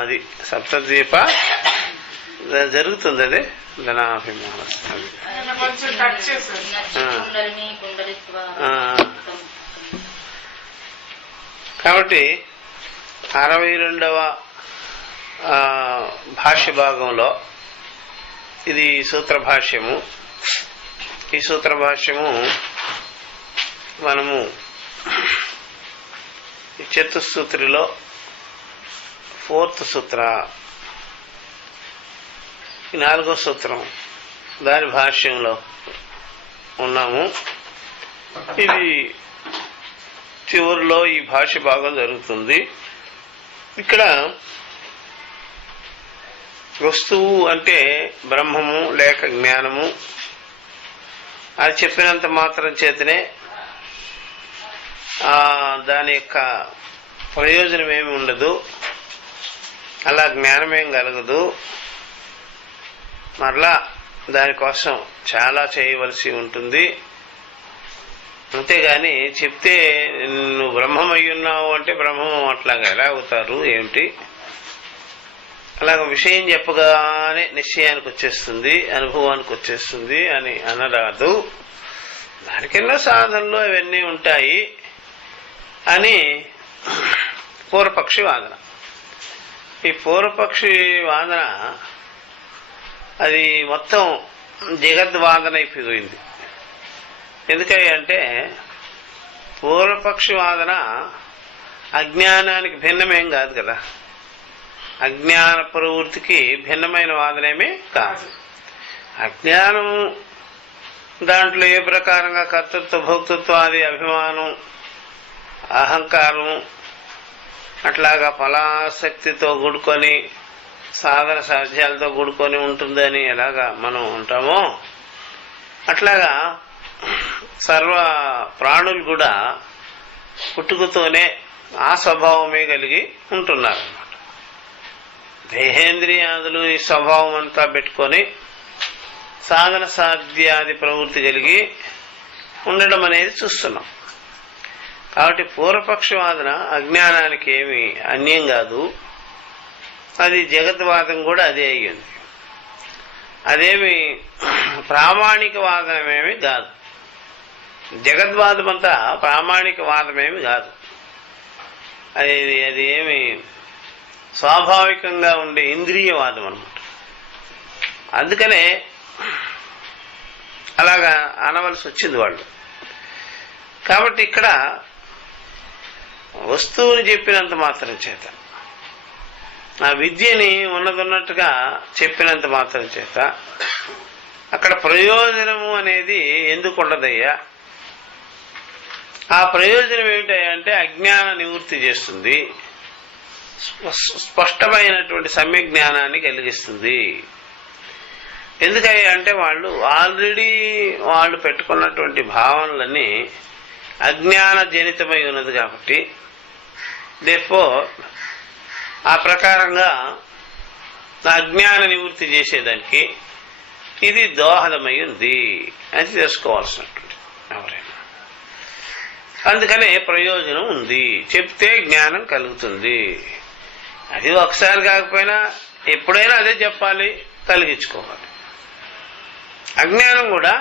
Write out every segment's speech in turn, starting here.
అది సప్తద్వీప జరుగుతుంది. అది ధనాభిమాన కాబట్టి 62వ భాష్య భాగంలో ఇది సూత్ర భాష్యము. ఈ సూత్ర భాష్యము మనము చతుస్సూత్రిలో 4th సూత్ర, 4వ సూత్రం దాని భాష్యంలో ఉన్నాము. ఇది చివరిలో ఈ భాష్య భాగం జరుగుతుంది. ఇక్కడ వస్తువు అంటే బ్రహ్మము లేక జ్ఞానము, అది చెప్పినంత మాత్రం చేతనే దాని యొక్క ప్రయోజనం ఏమి ఉండదు, అలా జ్ఞానమేం కలగదు. మరలా దానికోసం చాలా చేయవలసి ఉంటుంది. అంతేగాని చెప్తే నువ్వు బ్రహ్మం అయ్యున్నావు అంటే బ్రహ్మం అట్లాగా ఎలా అవుతారు ఏమిటి, అలాగ విషయం చెప్పగానే నిశ్చయానికి వచ్చేస్తుంది, అనుభవానికి వచ్చేస్తుంది అని అనరాదు. దానికెన్నో సాధనలు అవన్నీ ఉంటాయి అని పూర్వపక్షి వాదన. ఈ పూర్వపక్షి వాదన అది మొత్తం జగద్వాదన అయిపోయింది. ఎందుకంటే పూర్వపక్షి వాదన అజ్ఞానానికి భిన్నమేం కాదు కదా, అజ్ఞాన ప్రవృత్తికి భిన్నమైన వాదనేమీ కాదు. అజ్ఞానం దాంట్లో ఏ ప్రకారంగా కర్తృత్వ భోక్తృత్వాది అభిమానం, అహంకారం అట్లాగా ఫలాసక్తితో కూడుకొని సాధన సాధ్యాలతో కూడుకొని ఉంటుందని ఎలాగా మనం ఉంటామో అట్లాగా సర్వ ప్రాణులు కూడా పుట్టుకతోనే ఆ స్వభావమే కలిగి ఉంటున్నారు అన్నమాట. దేహేంద్రియాదులు ఈ స్వభావం అంతా పెట్టుకొని సాధన సాధ్యాది ప్రవృత్తి కలిగి ఉండడం అనేది చూస్తున్నాం. కాబట్టి పూర్వపక్ష వాదన అజ్ఞానానికి ఏమి అన్యం కాదు, అది జగద్వాదం కూడా అదే అయ్యింది. అదేమి ప్రామాణిక వాదనమేమి కాదు, జగద్వాదం అంతా ప్రామాణిక వాదమేమి కాదు. అది ఏమి స్వాభావికంగా ఉండే ఇంద్రియవాదం అన్నమాట. అందుకనే అలాగా అనవలసి వచ్చింది వాళ్ళు. కాబట్టి ఇక్కడ వస్తువుని చెప్పినంత మాత్రం చేత, ఆ విద్యని ఉన్నదన్నట్టుగా చెప్పినంత మాత్రం చేత అక్కడ ప్రయోజనము అనేది ఎందుకు ఉండదయ్యా? ఆ ప్రయోజనం ఏమిటయ్యా అంటే అజ్ఞాన నివృత్తి చేస్తుంది, స్పష్టమైనటువంటి సమ్యక్ జ్ఞానాన్ని కలిగిస్తుంది. ఎందుకయ్యా అంటే వాళ్ళు పెట్టుకున్నటువంటి భావనలన్నీ అజ్ఞాన జనితమై ఉన్నది కాబట్టి దేర్ఫోర్ ఆ ప్రకారంగా అజ్ఞాన నివృత్తి చేసేదానికి ఇది దోహదమై ఉంది అని తెలుసుకోవాల్సినటువంటి ఎవరైనా. అందుకనే ప్రయోజనం ఉంది, చెప్తే జ్ఞానం కలుగుతుంది. అది ఒకసారి కాకపోయినా ఎప్పుడైనా అదే చెప్పాలి, కలిగించుకోవాలి. అజ్ఞానం కూడా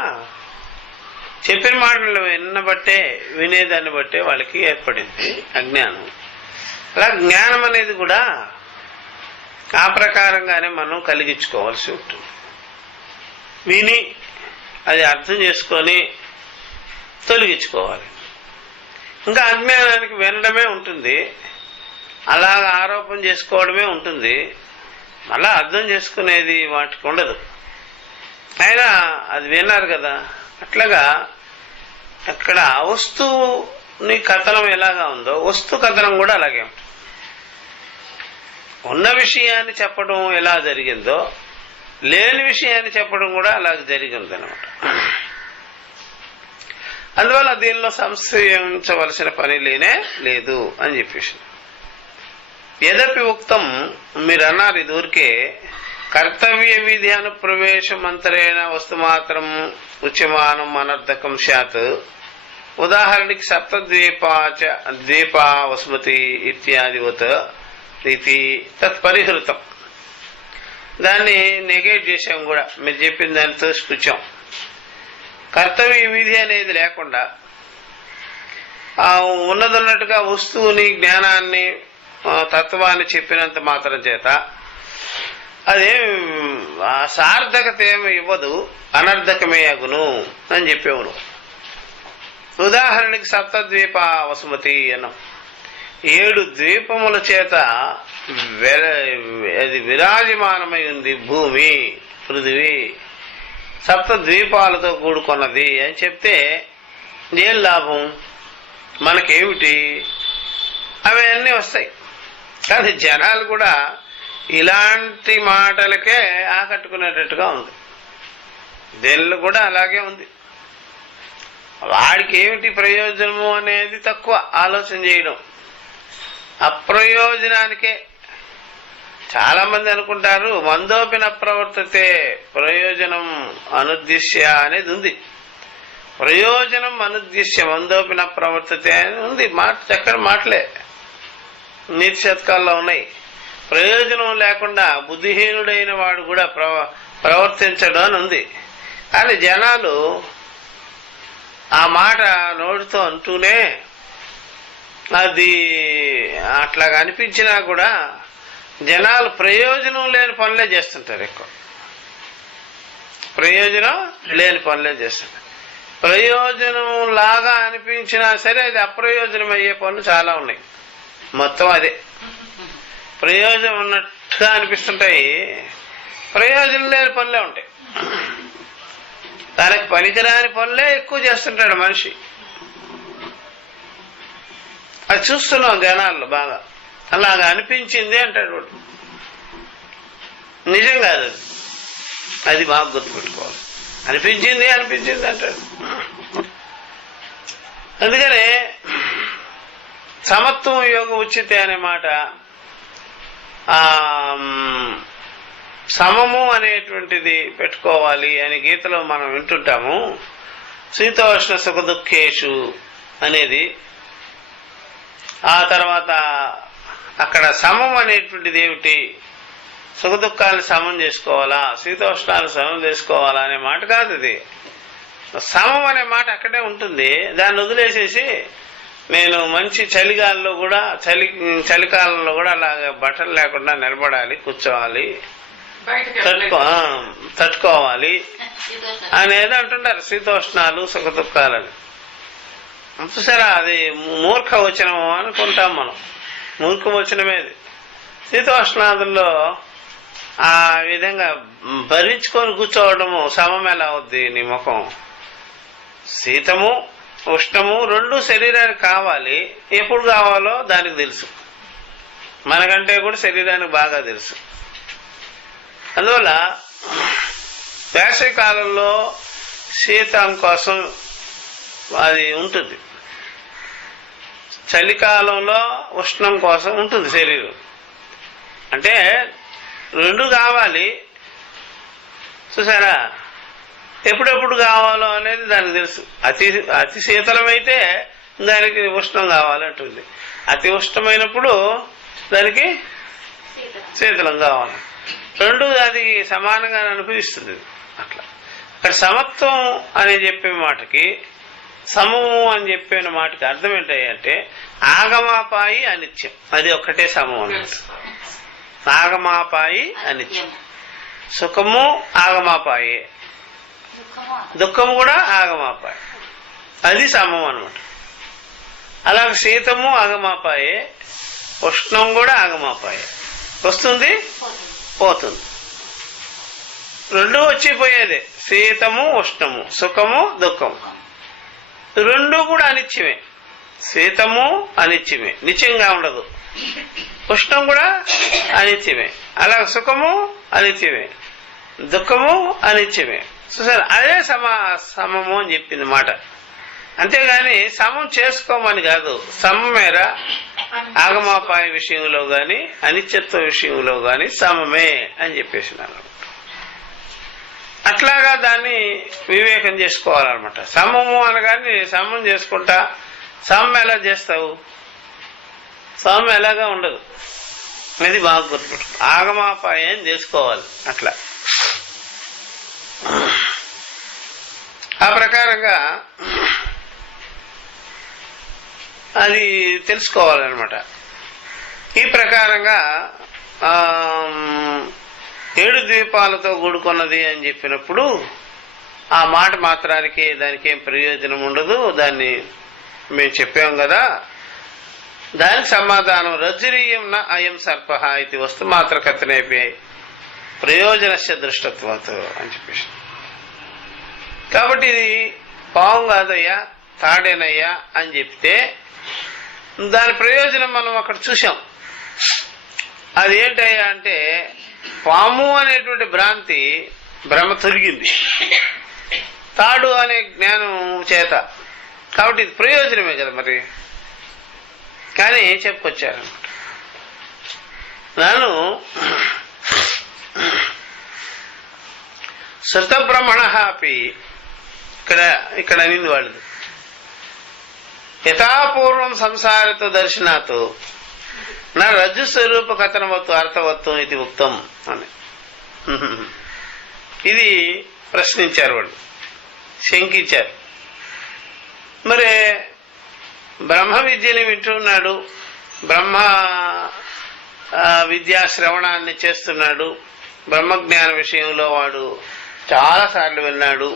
చెప్పిన మాటలు వినేదాన్ని బట్టే వాళ్ళకి ఏర్పడింది అజ్ఞానం. అలా జ్ఞానం అనేది కూడా ఆ ప్రకారంగానే మనం కలిగించుకోవాల్సి ఉంటుంది. విని అది అర్థం చేసుకొని తొలగించుకోవాలి. ఇంకా అజ్ఞానానికి వినడమే ఉంటుంది, అలాగ ఆరోపణ చేసుకోవడమే ఉంటుంది, అలా అర్థం చేసుకునేది వాటికి ఉండదు. అయినా అది విన్నారు కదా. అట్లాగా అక్కడ వస్తువుని కథనం ఎలాగా ఉందో వస్తు కథనం కూడా అలాగే ఉంటుంది. ఉన్న విషయాన్ని చెప్పడం ఎలా జరిగిందో లేని విషయాన్ని చెప్పడం కూడా అలాగే జరిగింది అన్నమాట. అందువల్ల దీనిలో సంశయించవలసిన పని లేదు అని చెప్పేసి యదపి ఉక్తం మీరు అన్నారు ఇదివరకే కర్తవ్య విధి అనుప్రవేశం అంతరేణ వస్తుమాత్రం ఉచ్యమానం అనర్థకం స్యాత్. ఉదాహరణకి సప్తద్వీపా వసుమతి ఇత్యాదివత్ ఇది తత్పరిహృతం. దాన్ని నెగేట్ చేసాం కూడా, మీరు చెప్పిన దానితో స్పృత్యం. కర్తవ్య విధి అనేది లేకుండా ఉన్నదన్నట్టుగా వస్తువుని, జ్ఞానాన్ని, తత్వాన్ని చెప్పినంత మాత్రం చేత అదేం సార్థకత ఏమి ఇవ్వదు, అనర్థకమే అగును అని చెప్పేవును. ఉదాహరణకి సప్తద్వీప వసుమతి అన్నాం. 7 ద్వీపముల చేత అది విరాజమానమై ఉంది భూమి, పృథివీ. 7 ద్వీపాలతో కూడుకున్నది అని చెప్తే ఏం లాభం మనకేమిటి? అవి అన్నీ వస్తాయి. కానీ జనాలు కూడా ఇలాంటి మాటలకే ఆకట్టుకునేటట్టుగా ఉంది. దేనిలో కూడా అలాగే ఉంది. వాడికి ఏమిటి ప్రయోజనము అనేది తక్కువ ఆలోచన చేయడం. అప్రయోజనానికే చాలా మంది అనుకుంటారు, మందోపిన ప్రవర్తతే ప్రయోజనం అనుద్దిశ్య అనేది ఉంది. ప్రయోజనం అనుద్దిశ్య మందోపిన ప్రవర్తతే అని ఉంది. మాట చక్కని మాటలే నీతి శతకాల్లో ఉన్నాయి. ప్రయోజనం లేకుండా బుద్ధిహీనుడైన వాడు కూడా ప్రవర్తించడం అని ఉంది. కానీ జనాలు ఆ మాట నోటితో అంటూనే అది అట్లాగా అనిపించినా కూడా జనాలు ప్రయోజనం లేని పనులే చేస్తుంటారు. ఎక్కువ ప్రయోజనం లేని పనులే చేస్తుంటారు. ప్రయోజనం లాగా అనిపించినా సరే అది అప్రయోజనం అయ్యే పనులు చాలా ఉన్నాయి. మొత్తం అదే ప్రయోజనం ఉన్నట్టుగా అనిపిస్తుంటాయి, ప్రయోజనం లేని పనులే ఉంటాయి. దానికి పనికిరాని పనులే ఎక్కువ చేస్తుంటాడు మనిషి. అది చూస్తున్నాం జనాల్లో బాగా. అలాగా అనిపించింది అంటాడు వాడు. నిజం కాదు అది బాగా గుర్తుపెట్టుకోవాలి. అనిపించింది అంటాడు. అందుకనే సమత్వం యోగ ఉచితే అనే మాట, సమము అనేటువంటిది పెట్టుకోవాలి అని గీతలో మనం వింటుంటాము. శీతోష్ణ సుఖ దుఃఖేషు అనేది. ఆ తర్వాత అక్కడ సమం అనేటువంటిది ఏమిటి? సుఖ దుఃఖాలను సమం చేసుకోవాలా, శీతోష్ణాలను సమం చేసుకోవాలా అనే మాట కాదు. అది సమం అనే మాట అక్కడే ఉంటుంది. దాన్ని వదిలేసేసి నేను మంచి చలిగాల్లో కూడా చలికాలంలో కూడా అలాగే బట్టలు లేకుండా నిలబడాలి, కూర్చోవాలి, తట్టుకోవాలి అనేది అంటుంటారు. శీతోష్ణాలు సుఖ దుఃఖాలని చూసారా? అది మూర్ఖ వచనము అనుకుంటాం మనం. మూర్ఖ వచనమేది. శీతోష్ణాదుల్లో ఆ విధంగా భరించుకొని కూర్చోవడము సమం ఎలా అవుద్ది నీ ముఖం? శీతము ఉష్ణము రెండు శరీరానికి కావాలి. ఎప్పుడు కావాలో దానికి తెలుసు. మనకంటే కూడా శరీరానికి బాగా తెలుసు. అందువల్ల వేసవి కాలంలో శీతం కోసం అది ఉంటుంది, చలికాలంలో ఉష్ణం కోసం ఉంటుంది శరీరం. అంటే రెండు కావాలి. చూసారా? ఎప్పుడెప్పుడు కావాలో అనేది దానికి తెలుసు. అతి శీతలమైతే దానికి ఉష్ణం కావాలంటుంది, అతి ఉష్ణమైనప్పుడు దానికి శీతలం కావాలి. రెండు అది సమానంగా అనుభవిస్తుంది. అట్లా అక్కడ సమత్వం అని చెప్పే మాటకి, సమము అని చెప్పిన మాటకి అర్థం ఏంటంటే ఆగమాపాయి అనిత్యం. అది ఒక్కటే సమం అన్నమాట. ఆగమాపాయి అనిత్యం. సుఖము ఆగమాపాయే, దుఃఖము కూడా ఆగమాపాయే. అది సమం అనమాట. అలాగే శీతము ఆగమాపాయే, ఉష్ణం కూడా ఆగమాపాయే. వస్తుంది పోతుంది, రెండు వచ్చిపోయేదే. శీతము ఉష్ణము, సుఖము దుఃఖము రెండు కూడా అనిత్యమే. శీతము అనిత్యమే, నిత్యంగా ఉండదు. ఉష్ణం కూడా అనిత్యమే, అలాగే సుఖము అనిత్యమే, దుఃఖము అనిత్యమే. చూసారు? అదే సమము అని చెప్పింది మాట. అంతేగాని సమం చేసుకోమని కాదు. సమం మేర ఆగమాపాయ విషయంలో గాని అనిత్యత్వ విషయంలో గాని సమమే అని చెప్పేసినాను. అట్లాగా దాన్ని వివేకం చేసుకోవాలన్నమాట. సమము అనగాని సమం చేసుకుంటా, సమం ఎలా చేస్తావు? సమం ఎలాగా ఉండదు. అది బాగా గుర్తుపెట్టు. ఆగమాపాయం చేసుకోవాలి. అట్లా ఆ ప్రకారంగా అది తెలుసుకోవాలన్నమాట. ఈ ప్రకారంగా 7 ద్వీపాలతో కూడుకున్నది అని చెప్పినప్పుడు ఆ మాట మాత్రానికి దానికి ఏం ప్రయోజనం ఉండదు. దాన్ని మేము చెప్పాం కదా. దానికి సమాధానం రజ్జురీయం న అయం సర్ప ఇది వస్తు మాత్ర కథనేపి ప్రయోజనస్య దృష్టత్వాత్ అని చెప్పేసి. కాబట్టి ఇది పాము కాదయ్యా, తాడేనయ్యా అని చెప్తే దాని ప్రయోజనం మనం అక్కడ చూసాం. అది ఏంటయ్యా అంటే పాము అనేటువంటి భ్రాంతి భ్రమ తొలగింది తాడు అనే జ్ఞానం చేత. కాబట్టి ఇది ప్రయోజనమే కదా మరి. కానీ చెప్పుకొచ్చారనమాట. నాను శృతబ్రహ్మణ అపి ఇక్కడ అనింది వాళ్ళది. యథాపూర్వం సంసారితో దర్శనాత్ నా రజ్జు స్వరూప కథనవత్తు అర్థవత్తు ఇది ఉక్తం అని ఇది ప్రశ్నించారు వాళ్ళు, శంకించారు. మరి బ్రహ్మ విద్యని వింటున్నాడు, బ్రహ్మ విద్యా శ్రవణాన్ని చేస్తున్నాడు, బ్రహ్మజ్ఞాన విషయంలో వాడు చాలాసార్లు విన్నాడు.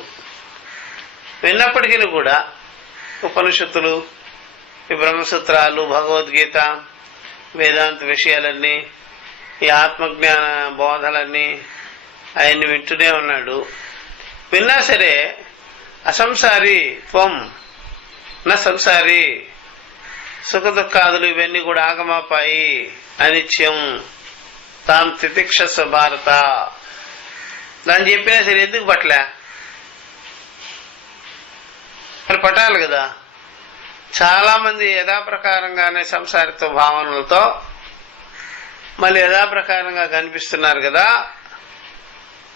విన్నప్పటికీ కూడా ఉపనిషత్తులు, ఈ బ్రహ్మసూత్రాలు, భగవద్గీత, వేదాంత విషయాలన్నీ, ఈ ఆత్మజ్ఞాన బోధలన్నీ ఆయన్ని వింటూనే ఉన్నాడు. విన్నా సరే అసంసారి త్వం నా సంసారి, సుఖ దుఃఖాదులు ఇవన్నీ కూడా ఆగమాపాయి, అనిత్యం, తాం తితిక్షస్వ భారత దాన్ని చెప్పినా సరే ఎందుకు పట్ల మరి పట్టాలి కదా. చాలా మంది యథాప్రకారంగానే సంసారిత్వ భావనలతో మళ్ళీ యథాప్రకారంగా కనిపిస్తున్నారు కదా,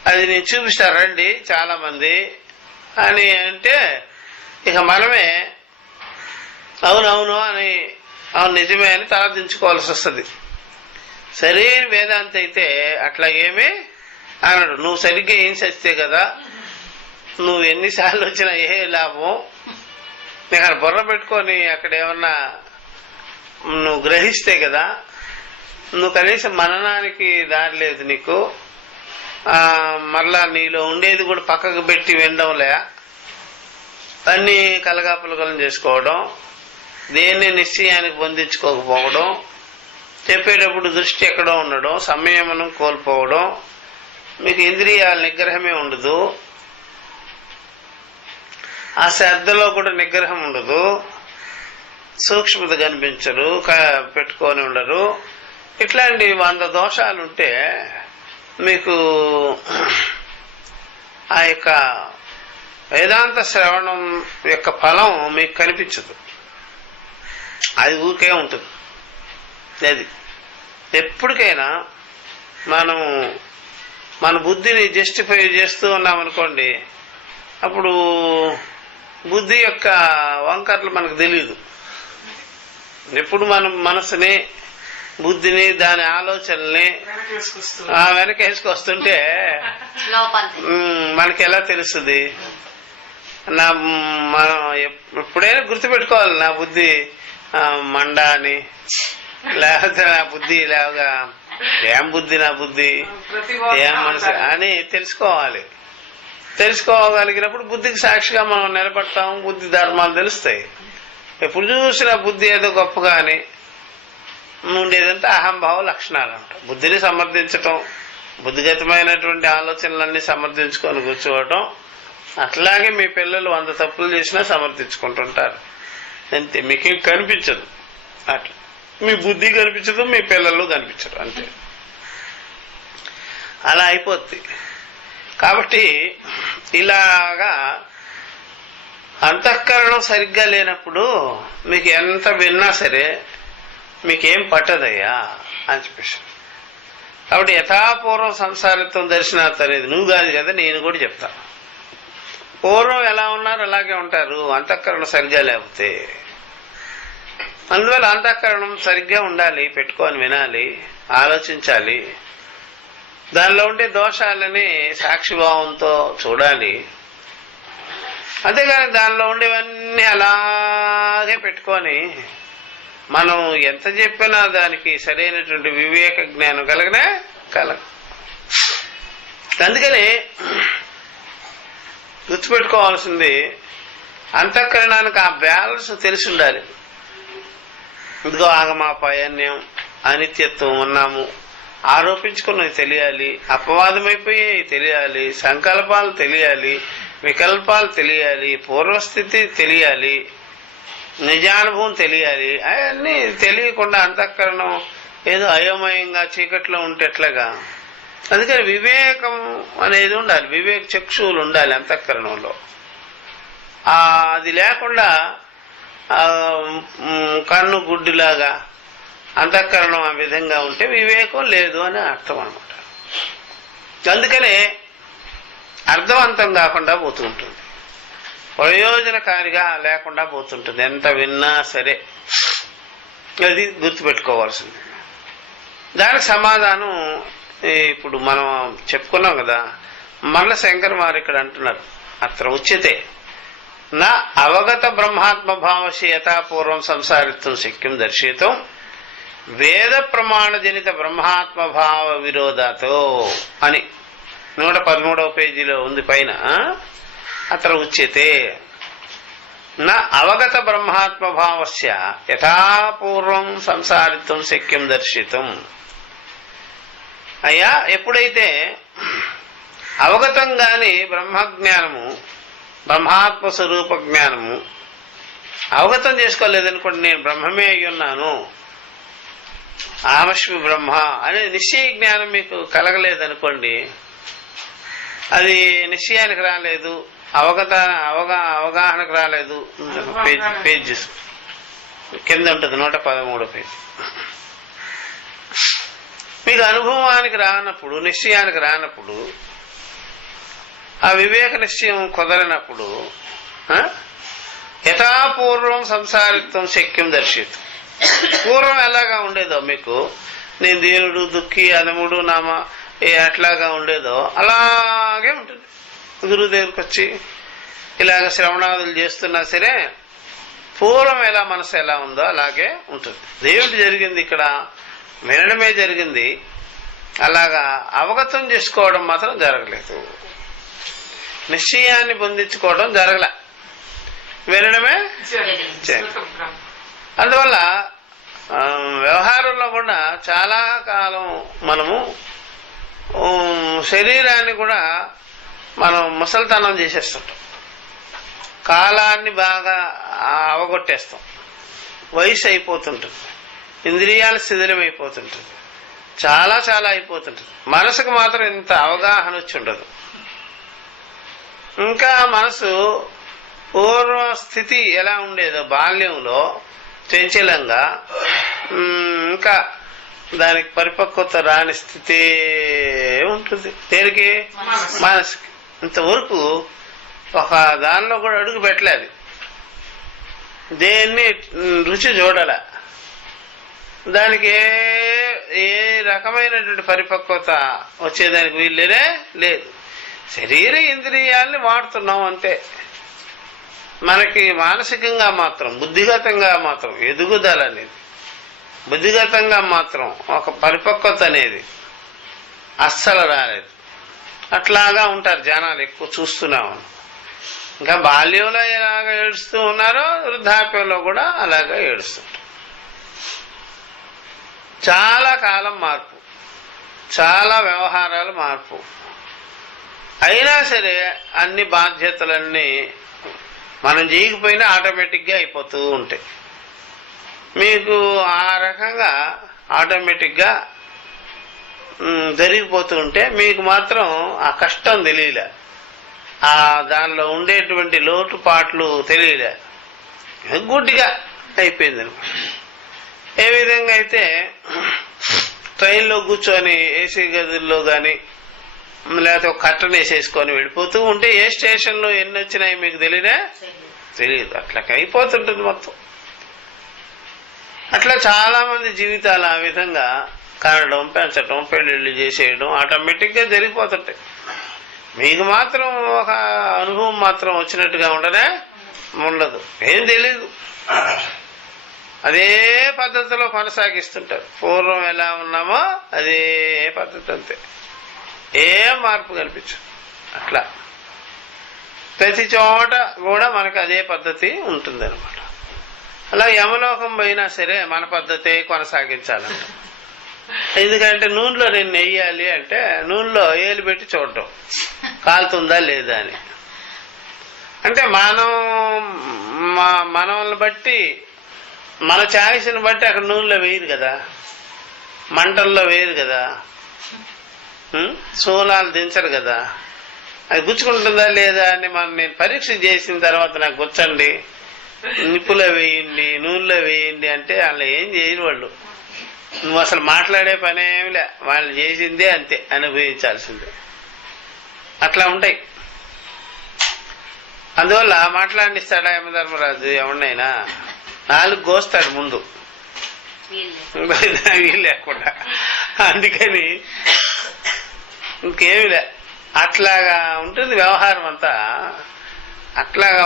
అది నేను చూపిస్తారు రండి చాలా మంది అని అంటే ఇక మనమే అవునవును అని అవును నిజమే అని తలదించుకోవాల్సి వస్తుంది. సరైన వేదాంత అయితే అట్లా ఏమీ అన్నాడు. నువ్వు సరిగ్గా ఏం చేస్తే కదా, నువ్వు ఎన్నిసార్లు వచ్చినా ఏ లాభం, నీకు అక్కడ బుర్ర పెట్టుకొని అక్కడ ఏమన్నా నువ్వు గ్రహిస్తే కదా, నువ్వు కనీసం మననానికి దారి లేదు నీకు. మళ్ళా నీలో ఉండేది కూడా పక్కకు పెట్టి వినడంలే, అన్ని కలగాపులగలం చేసుకోవడం, దేన్ని నిశ్చయానికి పొందించుకోకపోవడం, చెప్పేటప్పుడు దృష్టి ఎక్కడో ఉండడం, సంయమనం కోల్పోవడం, మీకు ఇంద్రియాల నిగ్రహమే ఉండదు, ఆ శ్రద్ధలో కూడా నిగ్రహం ఉండదు, సూక్ష్మత కనిపించరు, పెట్టుకొని ఉండరు. ఇట్లాంటి 100 దోషాలుంటే మీకు ఆ యొక్క వేదాంత శ్రవణం యొక్క ఫలం మీకు కనిపించదు. అది ఊరికే ఉంటుంది. అది ఎప్పటికైనా మనం మన బుద్ధిని జస్టిఫై చేస్తూ ఉన్నామనుకోండి, అప్పుడు బుద్ధి యొక్క వంకర్లు మనకు తెలియదు. ఎప్పుడు మనం మనసుని, బుద్ధిని, దాని ఆలోచనల్ని వెనకేసుకొస్తుంటే మనకి ఎలా తెలుస్తుంది? మనం ఎప్పుడైనా గుర్తుపెట్టుకోవాలి, నా బుద్ధి మండ అని, లేకపోతే నా బుద్ధి ఇలాగా ఏం బుద్ధి, నా బుద్ధి ఏం మనసు అని తెలుసుకోవాలి. తెలుసుకోగలిగినప్పుడు బుద్ధికి సాక్షిగా మనం నిలబడతాం, బుద్ధి ధర్మాలు తెలుస్తాయి. ఎప్పుడు చూసినా బుద్ధి ఏదో గొప్పగా అని ఉండేదంటే అహంభావ లక్షణాలు అంట. బుద్ధిని సమర్థించటం, బుద్ధిగతమైనటువంటి ఆలోచనలన్నీ సమర్థించుకొని కూర్చోవటం. అట్లాగే మీ పిల్లలు 100 తప్పులు చేసినా సమర్థించుకుంటుంటారు అంతే, మీకేం కనిపించదు. అట్లా మీ బుద్ధి కనిపించదు, మీ పిల్లలు కనిపించరు, అంతే. అలా అయిపోద్ది. కాబట్టి ఇలాగా అంతఃకరణం సరిగ్గా లేనప్పుడు మీకు ఎంత విన్నా సరే మీకేం పట్టదయ్యా అని చెప్పేసి. కాబట్టి యథాపూర్వం సంసారిత్వం దర్శనార్థం అనేది నువ్వు కాదు కదా, నేను కూడా చెప్తా. పూర్వం ఎలా ఉన్నారు అలాగే ఉంటారు, అంతఃకరణ సరిగ్గా లేకపోతే. అందువల్ల అంతఃకరణం సరిగ్గా ఉండాలి, పెట్టుకొని వినాలి, ఆలోచించాలి, దానిలో ఉండే దోషాలని సాక్షిభావంతో చూడాలి. అంతేగాని దానిలో ఉండేవన్నీ అలాగే పెట్టుకొని మనం ఎంత చెప్పినా దానికి సరైనటువంటి వివేక జ్ఞానం కలగనే అందుకని గుర్తుపెట్టుకోవాల్సింది అంతఃకరణానికి ఆ బ్యాలెన్స్ తెలిసి ఉండాలి. ఇదిగో ఆగమాపాయన్యం, అనిత్యత్వం ఉన్నాము, ఆరోపించుకున్నవి తెలియాలి, అపవాదమైపోయి తెలియాలి, సంకల్పాలు తెలియాలి, వికల్పాలు తెలియాలి, పూర్వస్థితి తెలియాలి, నిజానుభవం తెలియాలి. అవన్నీ తెలియకుండా అంతఃకరణం ఏదో అయోమయంగా చీకట్లో ఉంటే ఎట్లాగా? అందుకని వివేకం అనేది ఉండాలి, వివేక చక్షువులు ఉండాలి అంతఃకరణంలో. అది లేకుండా కన్ను గుడ్డిలాగా అంతఃకరణం ఆ విధంగా ఉంటే వివేకం లేదు అని అర్థం అనమాట. అందుకనే అర్థవంతం కాకుండా పోతుంటుంది, ప్రయోజనకారిగా లేకుండా పోతుంటుంది. ఎంత విన్నా సరే అది గుర్తుపెట్టుకోవాల్సింది. దానికి సమాధానం ఇప్పుడు మనం చెప్పుకున్నాం కదా. మరల శంకర్ వారు ఇక్కడ అంటున్నారు, అత్ర ఉచ్యతే నా అవగత బ్రహ్మాత్మ భావసి యథాపూర్వం సంసారిత్వం శక్యం దర్శయితం వేద ప్రమాణ జనిత బ్రహ్మాత్మ భావ విరోధాతో అని 113వ పేజీలో ఉంది పైన. అత్ర ఉచ్యతే నా అవగత బ్రహ్మాత్మ భావస్య యథాపూర్వం సంసారిత్వం శక్యం దర్శితం. అయ్యా, ఎప్పుడైతే అవగతం గాని బ్రహ్మజ్ఞానము, బ్రహ్మాత్మ స్వరూప జ్ఞానము అవగతం చేసుకోలేదనుకోండి, నేను బ్రహ్మమే అయి ఉన్నాను, ఆమశ్మి బ్రహ్మ అనే నిశ్చయ జ్ఞానం మీకు కలగలేదనుకోండి, అది నిశ్చయానికి రాలేదు, అవగాహనకు రాలేదు. పేజ్ కింద ఉంటుంది 113వ పేజీ. మీకు అనుభవానికి రానప్పుడు, నిశ్చయానికి రానప్పుడు, ఆ వివేక నిశ్చయం కుదరనప్పుడు యథాపూర్వం సంసారిత్వం శక్యం దర్శితం. పూర్వం ఎలాగా ఉండేదో మీకు, నేను దీనుడు, దుఃఖి, అదముడు, నామ ఎట్లాగా ఉండేదో అలాగే ఉంటుంది. గురువు దగ్గరికి వచ్చి ఇలాగ శ్రవణాదులు చేస్తున్నా సరే పూర్వం ఎలా మనసు ఎలా ఉందో అలాగే ఉంటుంది. దేవుడు జరిగింది ఇక్కడ వినడమే జరిగింది, అలాగా అవగతం చేసుకోవడం మాత్రం జరగలేదు. నిశ్చయాన్ని పొందించుకోవడం జరగలే, వినడమే. అందువల్ల వ్యవహారంలో కూడా చాలా కాలం మనము శరీరాన్ని కూడా మనం ముసలితనం చేసేస్తుంటాం, కాలాన్ని బాగా అవగొట్టేస్తాం, వయసు అయిపోతుంటుంది, ఇంద్రియాలు శిథిలమైపోతుంటుంది, చాలా చాలా అయిపోతుంటుంది. మనసుకు మాత్రం ఇంత అవగాహన వచ్చి ఉండదు. ఇంకా మనసు పూర్వ స్థితి ఎలా ఉండేదో బాల్యంలో చంచలంగా, ఇంకా దానికి పరిపక్వత రాని స్థితి ఉంటుంది. దేనికి? మనసుకి. ఇంతవరకు ఒక దానిలో కూడా అడుగు పెట్టలేదు, దేన్ని రుచి చూడాల, దానికి ఏ రకమైనటువంటి పరిపక్వత వచ్చేదానికి వీళ్ళనే లేదు. శరీర ఇంద్రియాల్ని వాడుతున్నాం అంతే. మనకి మానసికంగా మాత్రం, బుద్ధిగతంగా మాత్రం ఎదుగుదల అనేది, బుద్ధిగతంగా మాత్రం ఒక పరిపక్వత అనేది అస్సలు రాలేదు. అట్లాగా ఉంటారు జనాలు, ఎక్కువ చూస్తున్నాం. ఇంకా బాల్యంలో ఎలాగ ఏడుస్తూ ఉన్నారో వృద్ధాప్యంలో కూడా అలాగే ఏడుస్తుంటారు. చాలా కాలం మార్పు, చాలా వ్యవహారాలు మార్పు. అయినా సరే అన్ని బాధ్యతలన్నీ మనం చేయకపోయినా ఆటోమేటిక్గా అయిపోతూ ఉంటాయి. మీకు ఆ రకంగా ఆటోమేటిక్గా జరిగిపోతూ ఉంటే మీకు మాత్రం ఆ కష్టం తెలియలే, ఆ దానిలో ఉండేటువంటి లోటుపాట్లు తెలియలే, గుడ్డిగా అయిపోయింది అనమాట. ఏ విధంగా అయితే ట్రైన్లో కూర్చొని ఏసీ గదుల్లో కానీ లేకపోతే ఒక కట్టన వేసేసుకొని వెళ్ళిపోతూ ఉంటే ఏ స్టేషన్లో ఎన్ని వచ్చినాయి మీకు తెలియదు. అట్లా అయిపోతుంటుంది మొత్తం. అట్లా చాలా మంది జీవితాలు ఆ విధంగా కనడం, పెంచడం, పెళ్లిళ్ళు చేసేయడం ఆటోమేటిక్గా జరిగిపోతుంటాయి. మీకు మాత్రం ఒక అనుభవం మాత్రం వచ్చినట్టుగా ఉండదు, ఏం తెలీదు. అదే పద్ధతిలో కొనసాగిస్తుంటారు. పూర్వం ఎలా ఉన్నామో అదే పద్ధతి, అంతే, ఏం మార్పు కనిపించదు. అట్లా ప్రతి చోట కూడా మనకు అదే పద్ధతి ఉంటుందన్నమాట. అలా యమలోకం పోయినా సరే మన పద్ధతే కొనసాగించాలంట. ఎందుకంటే నూనెలో నేను నెయ్యాలి అంటే నూనెలో ఏలు పెట్టి చూడటం కాలుతుందా లేదా అని. అంటే మనల్ని బట్టి, మన ఛాయిస్ని బట్టి అక్కడ నూనెలో వేయరు కదా, మంటల్లో వేయరు కదా, సోలాలు దించరు కదా. అది గుచ్చుకుంటుందా లేదా అని నేను పరీక్ష చేసిన తర్వాత నాకు గుచ్చండి, నిప్పులో వేయండి, నూనెలో వేయండి అంటే అలా ఏం చేయరు వాళ్ళు. నువ్వు అసలు మాట్లాడే పనేమిలే, వాళ్ళు చేసిందే అంతే, అనుభవించాల్సిందే. అట్లా ఉంటాయి. అందువల్ల మాట్లాడిస్తాడా యమధర్మరాజు ఎవరినైనా? 4 గోస్తాడు ముందు, వీలు లేకుండా. అందుకని ఇంకేమిలే, అట్లాగా ఉంటుంది వ్యవహారం అంతా. అట్లాగా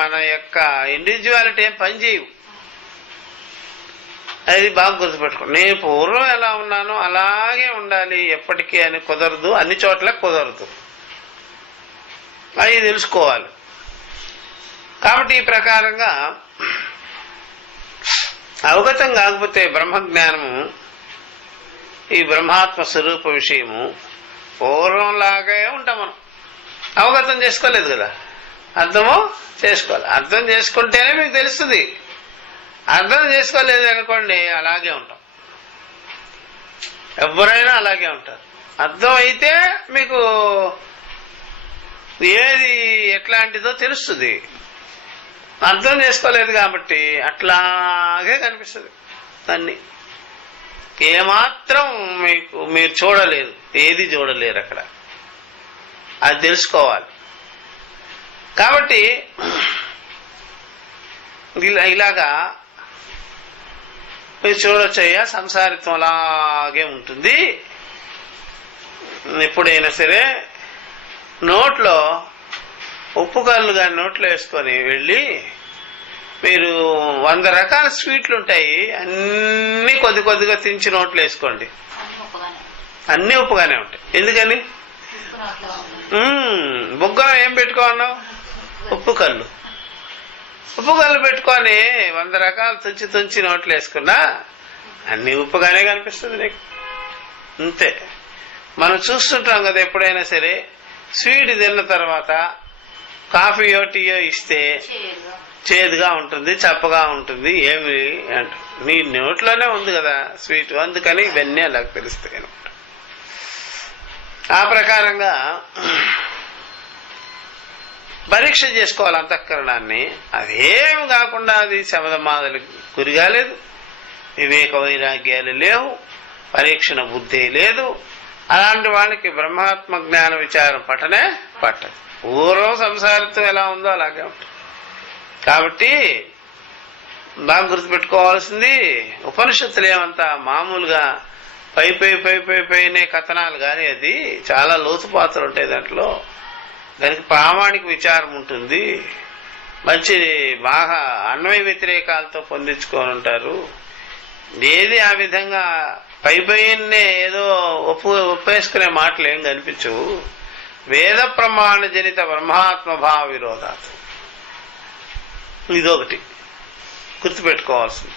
మన యొక్క ఇండివిజువాలిటీ ఏం పని చేయవు. అది బాగా గుర్తుపెట్టుకోండి. నేను పూర్వం ఎలా ఉన్నానో అలాగే ఉండాలి ఎప్పటికీ అని కుదరదు, అన్ని చోట్ల కుదరదు. అది తెలుసుకోవాలి. కాబట్టి ఈ ప్రకారంగా అవగతం కాకపోతే బ్రహ్మజ్ఞానము, ఈ బ్రహ్మాత్మ స్వరూప విషయము పూర్వంలాగే ఉంటాం మనం. అవగతం చేసుకోలేదు కదా, అర్థము చేసుకోవాలి. అర్థం చేసుకుంటేనే మీకు తెలుస్తుంది. అర్థం చేసుకోలేదు అనుకోండి అలాగే ఉంటాం. ఎవరైనా అలాగే ఉంటారు. అర్థం అయితే మీకు ఏది ఎట్లాంటిదో తెలుస్తుంది. అర్థం చేసుకోలేదు కాబట్టి అట్లాగే కనిపిస్తుంది అన్ని. ఏమాత్రం మీరు చూడలేదు, ఏది చూడలేరు అక్కడ. అది తెలుసుకోవాలి. కాబట్టి ఇలాగా మీరు చూడొచ్చయ్యా, సంసారిత్వం అలాగే ఉంటుంది. ఎప్పుడైనా సరే నోట్లో ఉప్పు కళ్ళు కానీ నోట్లో వేసుకొని వెళ్ళి మీరు 100 రకాల స్వీట్లు ఉంటాయి, అన్ని కొద్దిగా తించి నోట్లో వేసుకోండి, అన్ని ఉప్పుగానే ఉంటాయి. ఎందుకని? బుగ్గలో ఏం పెట్టుకోన్నావు? ఉప్పు కళ్ళు పెట్టుకొని 100 రకాలు తుంచి నోట్లు వేసుకున్నా అన్ని ఉప్పుగానే కనిపిస్తుంది నీకు, అంతే. మనం చూస్తుంటాం కదా, ఎప్పుడైనా సరే స్వీట్ తిన్న తర్వాత కాఫీయో టీయో ఇస్తే చేదుగా ఉంటుంది, చప్పగా ఉంటుంది. ఏమి అంట, నీ నోట్లోనే ఉంది కదా స్వీట్, అందుకని ఇవన్నీ అలా తెలుస్తాయి అనమాట. ఆ ప్రకారంగా పరీక్ష చేసుకోవాలి అంతఃకరణాన్ని. అదేం కాకుండా అది శమధమాదులు గురిగాలేదు, వివేక వైరాగ్యాలు లేవు, పరీక్షణ బుద్ధి లేదు. అలాంటి వాళ్ళకి బ్రహ్మాత్మ జ్ఞాన విచారం పట్టదు. పూర్వం సంసారిత్వం ఎలా ఉందో అలాగే ఉంటుంది. కాబట్టి బాగా గుర్తుపెట్టుకోవాల్సింది, ఉపనిషత్తులు ఏమంతా మామూలుగా పైనే కథనాలు కానీ అది చాలా లోతుపాత్రలు ఉంటాయి. దాంట్లో దానికి ప్రామాణిక విచారం ఉంటుంది. మంచి బాగా అన్వయ వ్యతిరేకాలతో పొందించుకొని ఉంటారు. ఏది ఆ విధంగా పైనే ఏదో ఒప్పేసుకునే మాటలు ఏం కనిపించవు. వేద ప్రమాణ జనిత బ్రహ్మాత్మ భావ విరోధాలు, ఇదొకటి గుర్తుపెట్టుకోవాల్సింది.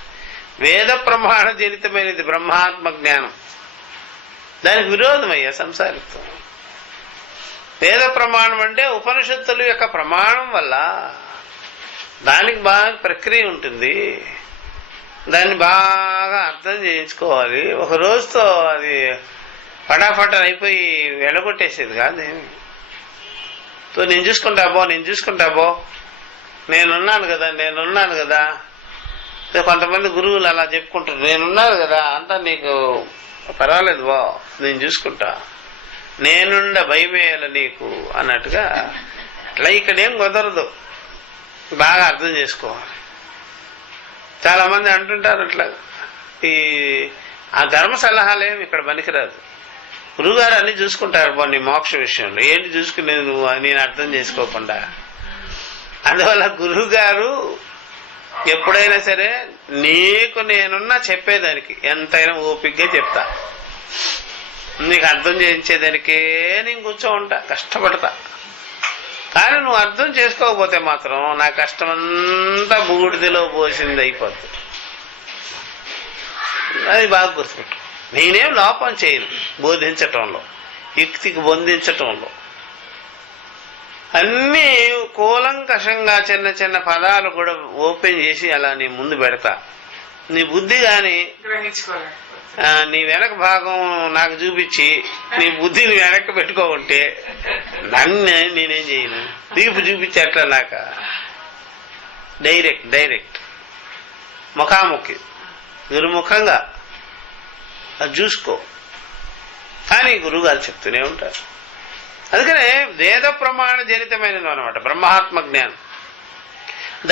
వేద ప్రమాణ జనితమైనది బ్రహ్మాత్మ జ్ఞానం, దానికి విరోధమయ్యా సంసారిత్వం. వేద ప్రమాణం అంటే ఉపనిషత్తుల యొక్క ప్రమాణం వల్ల దానికి బాగా ప్రక్రియ ఉంటుంది. దాన్ని బాగా అర్థం చేయించుకోవాలి. ఒక రోజుతో అది ఫటాఫట అయిపోయి వెళ్ళగొట్టేసేది కాదు. నేను చూసుకుంటాబో నేనున్నాను కదా. కొంతమంది గురువులు అలా చెప్పుకుంటారు, నేనున్నాను కదా అంతా నీకు పర్వాలేదు బా, నేను చూసుకుంటా, నేనుండ భయమేయాల నీకు అన్నట్టుగా. అట్లా ఇక్కడేం కుదరదు, బాగా అర్థం చేసుకోవాలి. చాలా మంది అంటుంటారు అట్లా, ఈ ఆ ధర్మ సలహాలేమి ఇక్కడ పనికిరాదు. గురువుగారు అన్ని చూసుకుంటారు కొన్ని మోక్ష విషయంలో. ఏంటి చూసుకునేది నువ్వు అని నేను అర్థం చేసుకోకుండా. అందువల్ల గురువు గారు ఎప్పుడైనా సరే నీకు నేనున్నా చెప్పేదానికి ఎంతైనా ఓపికగా చెప్తా, నీకు అర్థం చేయించేదానికే నేను కూర్చో ఉంటా, కష్టపడతా. కానీ నువ్వు అర్థం చేసుకోకపోతే మాత్రం నా కష్టమంతా బూడిదలో పోసింది అయిపోతుంది. అది బాగా గుర్తుపెట్టు. నేనేం లోపం చేయను బోధించటంలో, యుక్తికి బొందించటంలో. అన్నీ కూలంకషంగా చిన్న చిన్న పదాలు కూడా ఓపెన్ చేసి అలా నీ ముందు పెడతా. నీ బుద్ధి గాని నీ వెనక భాగం నాకు చూపించి నీ బుద్ధిని వెనక్కి పెట్టుకోకుంటే నన్ను నేనేం చేయను. తీర్పు చూపించేట్లా నాక డైరెక్ట్ ముఖాముఖి గురుముఖంగా అది చూసుకో. కానీ గురువుగారు చెప్తూనే ఉంటారు. అందుకనే వేద ప్రమాణ జనితమైనది అన్నమాట బ్రహ్మాత్మ జ్ఞానం.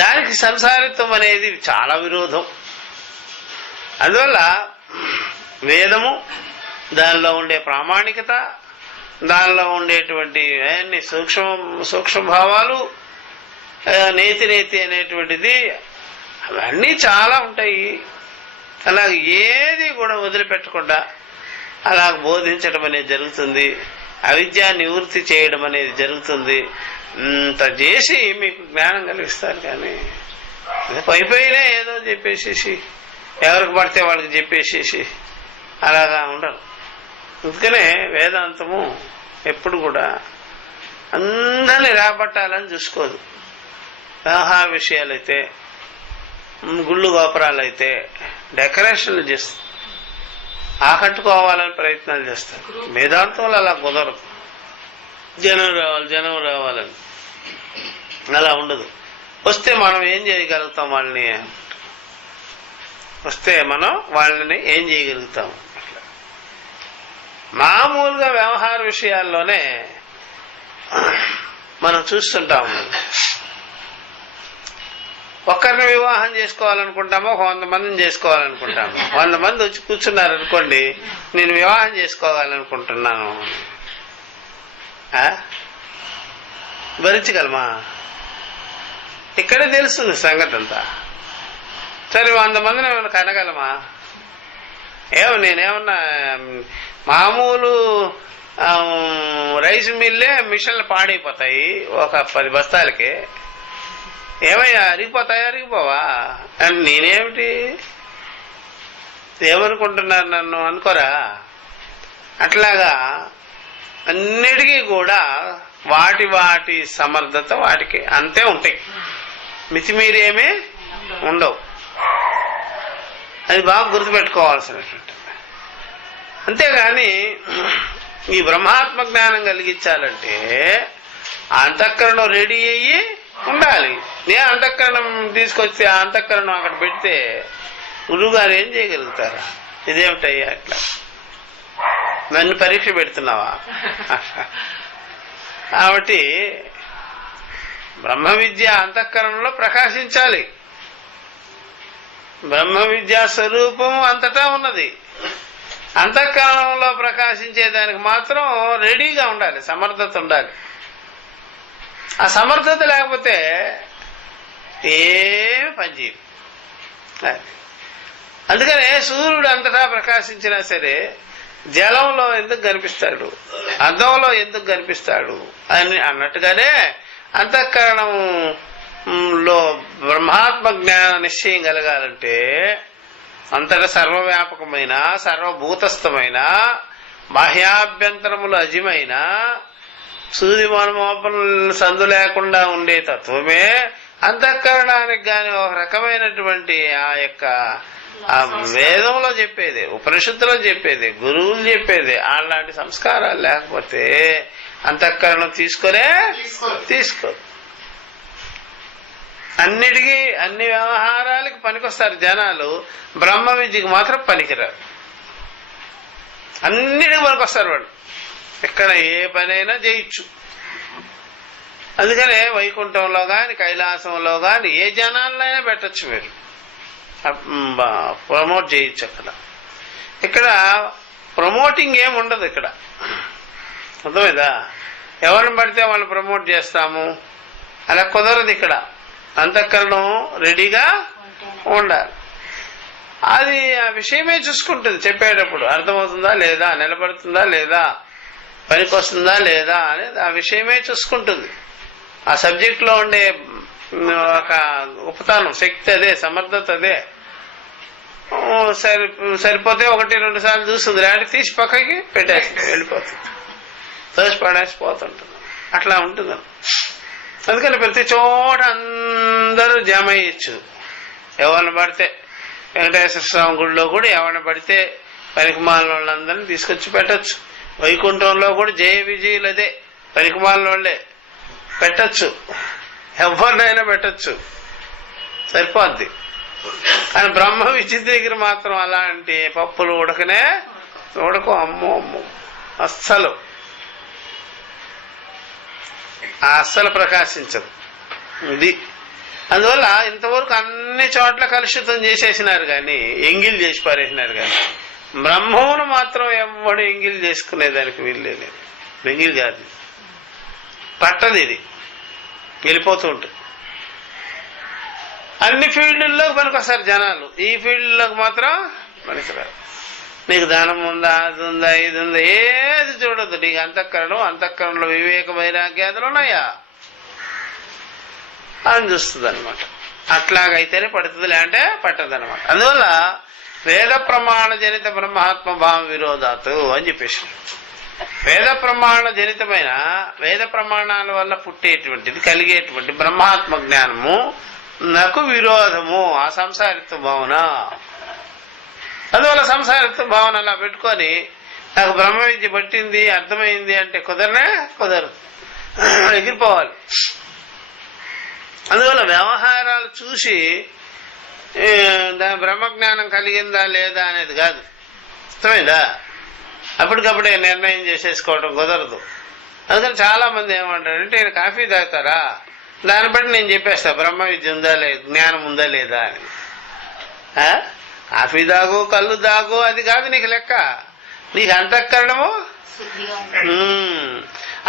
దానికి సంసారిత్వం అనేది చాలా విరోధం. అందువల్ల వేదము, దానిలో ఉండే ప్రామాణికత, దానిలో ఉండేటువంటి అన్ని సూక్ష్మభావాలు, నేతి అనేటువంటిది, అవన్నీ చాలా ఉంటాయి. అలాగే ఏది కూడా వదిలిపెట్టకుండా అలా బోధించడం అనేది జరుగుతుంది. అవిద్య నివృత్తి చేయడం అనేది జరుగుతుంది. ఇంత చేసి మీకు జ్ఞానం కలిగిస్తారు. కానీ పైపైనే ఏదో చెప్పేసేసి ఎవరికి పడితే వాళ్ళకి చెప్పేసేసి అలాగా ఉండరు. అందుకనే వేదాంతము ఎప్పుడు కూడా అందరినీ రాబట్టాలని చూసుకోదు. వ్యవహార విషయాలైతే, గుళ్ళు గోపురాలు అయితే డెకరేషన్లు చేస్తారు, ఆకట్టుకోవాలని ప్రయత్నాలు చేస్తారు. వేదాంతంలో అలా కుదరదు. జనం రావాలని అలా ఉండదు. వస్తే మనం ఏం చేయగలుగుతాం, వాళ్ళని ఏం చేయగలుగుతాం. అట్లా మామూలుగా వ్యవహార విషయాల్లోనే మనం చూస్తుంటాము. ఒక్కరిని వివాహం చేసుకోవాలనుకుంటామో 100 మందిని చేసుకోవాలనుకుంటాము. 100 మంది వచ్చి కూర్చున్నారు అనుకోండి, నేను వివాహం చేసుకోవాలనుకుంటున్నాను, భరించగలమా? ఇక్కడే తెలుస్తుంది సంగతి అంతా. సరే 100 మందిని ఏమైనా కనగలమా? నేనేమన్నా మామూలు రైస్ మిల్లే మిషన్లు పాడైపోతాయి ఒక 10 బస్తాలకి. ఏమయ్యా అరిగిపోతాయా? అరిగిపోవా? అని నేనేమిటి ఏమనుకుంటున్నారు నన్ను అనుకోరా? అట్లాగా అన్నిటికీ కూడా వాటి సమర్థత వాటికి అంతే ఉంటాయి, మితిమీరేమీ ఉండవు. అది బాగా గుర్తుపెట్టుకోవాల్సినటువంటి. అంతేగాని ఈ బ్రహ్మాత్మ జ్ఞానం కలిగించాలంటే అంతఃకరణం రెడీ అయ్యి ఉండాలి. నేను అంతఃకరణం తీసుకొచ్చి ఆ అంతఃకరణం అక్కడ పెడితే గురువుగారు ఏం చేయగలుగుతారా? ఇదేమిటయ్యా అట్లా నన్ను పరీక్ష పెడుతున్నావా? కాబట్టి బ్రహ్మ విద్య అంతఃకరణలో ప్రకాశించాలి. బ్రహ్మ విద్యా స్వరూపం అంతటా ఉన్నది. అంతఃకరణంలో ప్రకాశించేదానికి మాత్రం రెడీగా ఉండాలి, సమర్థత ఉండాలి. ఆ సమర్థత లేకపోతే ఏమి పనిచేయదు. అందుకనే సూర్యుడు అంతటా ప్రకాశించినా సరే జలంలో ఎందుకు కనిపిస్తాడు, అద్దంలో ఎందుకు కనిపిస్తాడు అని అన్నట్టుగానే అంతఃకరణంలో బ్రహ్మాత్మ జ్ఞాన నిశ్చయం కలగాలంటే అంతటా సర్వవ్యాపకమైన, సర్వభూతస్థమైన, బాహ్యాభ్యంతరములు అజిమైన, సూదిమోపములు సందు లేకుండా ఉండే తత్వమే అంతఃకరణానికి గాని ఒక రకమైనటువంటి ఆ యొక్క వేదంలో చెప్పేది, ఉపనిషత్తులో చెప్పేది, గురువులు చెప్పేది అలాంటి సంస్కారాలు లేకపోతే అంతఃకరణం తీసుకో. అన్నిటికీ అన్ని వ్యవహారాలకి పనికొస్తారు జనాలు, బ్రహ్మ విద్యకి మాత్రం పనికిరారు. అన్నిటికీ పనికొస్తారు వాళ్ళు, ఎక్కడ ఏ పనైనా చేయొచ్చు. అందుకనే వైకుంఠంలో గాని కైలాసంలో గాని ఏ జనాలైనా పెట్టచ్చు మీరు. ప్రమోట్ చేయొచ్చు. ఇక్కడ ప్రమోటింగ్ ఏమి ఉండదు. ఇక్కడ అర్థమైందా? ఎవరిని పడితే వాళ్ళని ప్రమోట్ చేస్తాము అలా కుదరదు. ఇక్కడ అంతఃకరణం రెడీగా ఉండాలి. అది ఆ విషయమే చూసుకుంటుంది. చెప్పేటప్పుడు అర్థమవుతుందా లేదా, నిలబడుతుందా లేదా, పనికి వస్తుందా లేదా అనేది ఆ విషయమే చూసుకుంటుంది. ఆ సబ్జెక్ట్ లో ఉండే ఒక ఉపతానం, శక్తి అదే, సమర్థత అదే. సరిపోతే 1-2 సార్లు చూస్తుంది, లేదంటే తీసి పక్కకి పెట్టేసి వెళ్ళిపోతుంది, తోసి పడేసిపోతుంటుంది. అట్లా ఉంటుంది. అందుకని ప్రతి చోట అందరూ జమ అయ్యచ్చు. ఎవరిని పడితే వెంకటేశ్వర స్వామి గుడిలో కూడా ఎవరిని పడితే పనికిమాలిన వాళ్ళందరినీ తీసుకొచ్చి పెట్టచ్చు. వైకుంఠంలో కూడా జయ విజయులు అదే, పనికిమాలిన వాళ్ళే పెట్టచ్చు. ఎవరినైనా పెట్టచ్చు, సరిపోద్ది. కానీ బ్రహ్మ విద్య దగ్గర మాత్రం అలాంటి పప్పులు ఉడకు. అమ్మో అస్సలు ప్రకాశించదు ఇది. అందువల్ల ఇంతవరకు అన్ని చోట్ల కలుషితం చేసేసినారు, కానీ ఎంగిల్ చేసి పారేసినారు. కానీ బ్రహ్మమును మాత్రం ఎవడు ఎంగిల్ చేసుకునేదానికి వీల్లేదు. ఎంగిల్ కాదు, పట్టదు, ఇది వెళ్ళిపోతూ ఉంటుంది. అన్ని ఫీల్డ్ల్లోకి పనికొస్తారు జనాలు, ఈ ఫీల్డ్లోకి మాత్రం పనికిరారు. నీకు దానం ఉందా, అది ఉందా, ఇది ఉందా, ఏది చూడద్దు. నీకు అంతఃకరణలో వివేక వైరాగ్యాదులు ఉన్నాయా అని చూస్తుంది అనమాట. అట్లాగైతేనే పడుతుంది, లేదంటే పట్టదు అనమాట. అందువల్ల వేద ప్రమాణ జనిత బ్రహ్మాత్మ భావ విరోధాతు అని చెప్పేసి, వేద ప్రమాణ జనితమైన వేద ప్రమాణాల వల్ల పుట్టేటువంటిది కలిగేటువంటి బ్రహ్మాత్మ జ్ఞానము నాకు విరోధము ఆ సంసారిత్వ భావన. అందువల్ల సంసారిత్వ భావన అలా పెట్టుకొని నాకు బ్రహ్మ విద్య పట్టింది, అర్థమైంది అంటే కుదరదు, ఎగిరిపోవాలి. అందువల్ల వ్యవహారాలు చూసి దాని బ్రహ్మజ్ఞానం కలిగిందా లేదా అనేది కాదు, అర్థమైందా? అప్పటికప్పుడే నిర్ణయం చేసేసుకోవడం కుదరదు. అందుకని చాలా మంది ఏమంటారంటే, నేను కాఫీ తాగుతారా, దాన్ని బట్టి నేను చెప్పేస్తా బ్రహ్మ విద్య ఉందా లేదా, జ్ఞానం ఉందా లేదా అని. కాఫీ తాగు, కళ్ళు తాగు, అది కాదు నీకు లెక్క. నీకు అంతఃకరణము,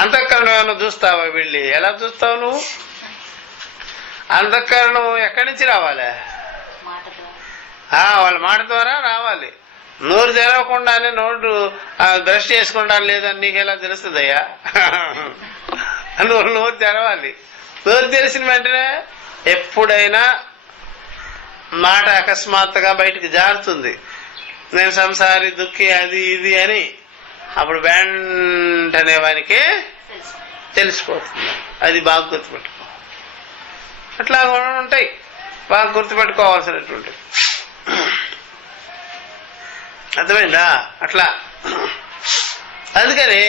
అంతఃకరణం ఏమన్నా చూస్తావా వెళ్ళి? ఎలా చూస్తావు నువ్వు? అంతఃకరణం ఎక్కడి నుంచి రావాలి? వాళ్ళ మాట ద్వారా రావాలి. నోరు తెరవకుండానే నోరు బ్రష్ చేసుకుంటా లేదని నీకెలా తెలుస్తుందయ్యా? నోరు తెరవాలి. నోరు తెలిసిన వెంటనే ఎప్పుడైనా మాట అకస్మాత్తుగా బయటికి జారుతుంది, నేను సంసారి దుఃఖి అది ఇది అని. అప్పుడు వెంటనే వానికి తెలిసిపోతుంది. అది బాగా గుర్తుపెట్టుకో. అట్లా ఉంటాయి బాగా గుర్తుపెట్టుకోవాల్సినటువంటి. అర్థమైందా? అట్లా అందుకని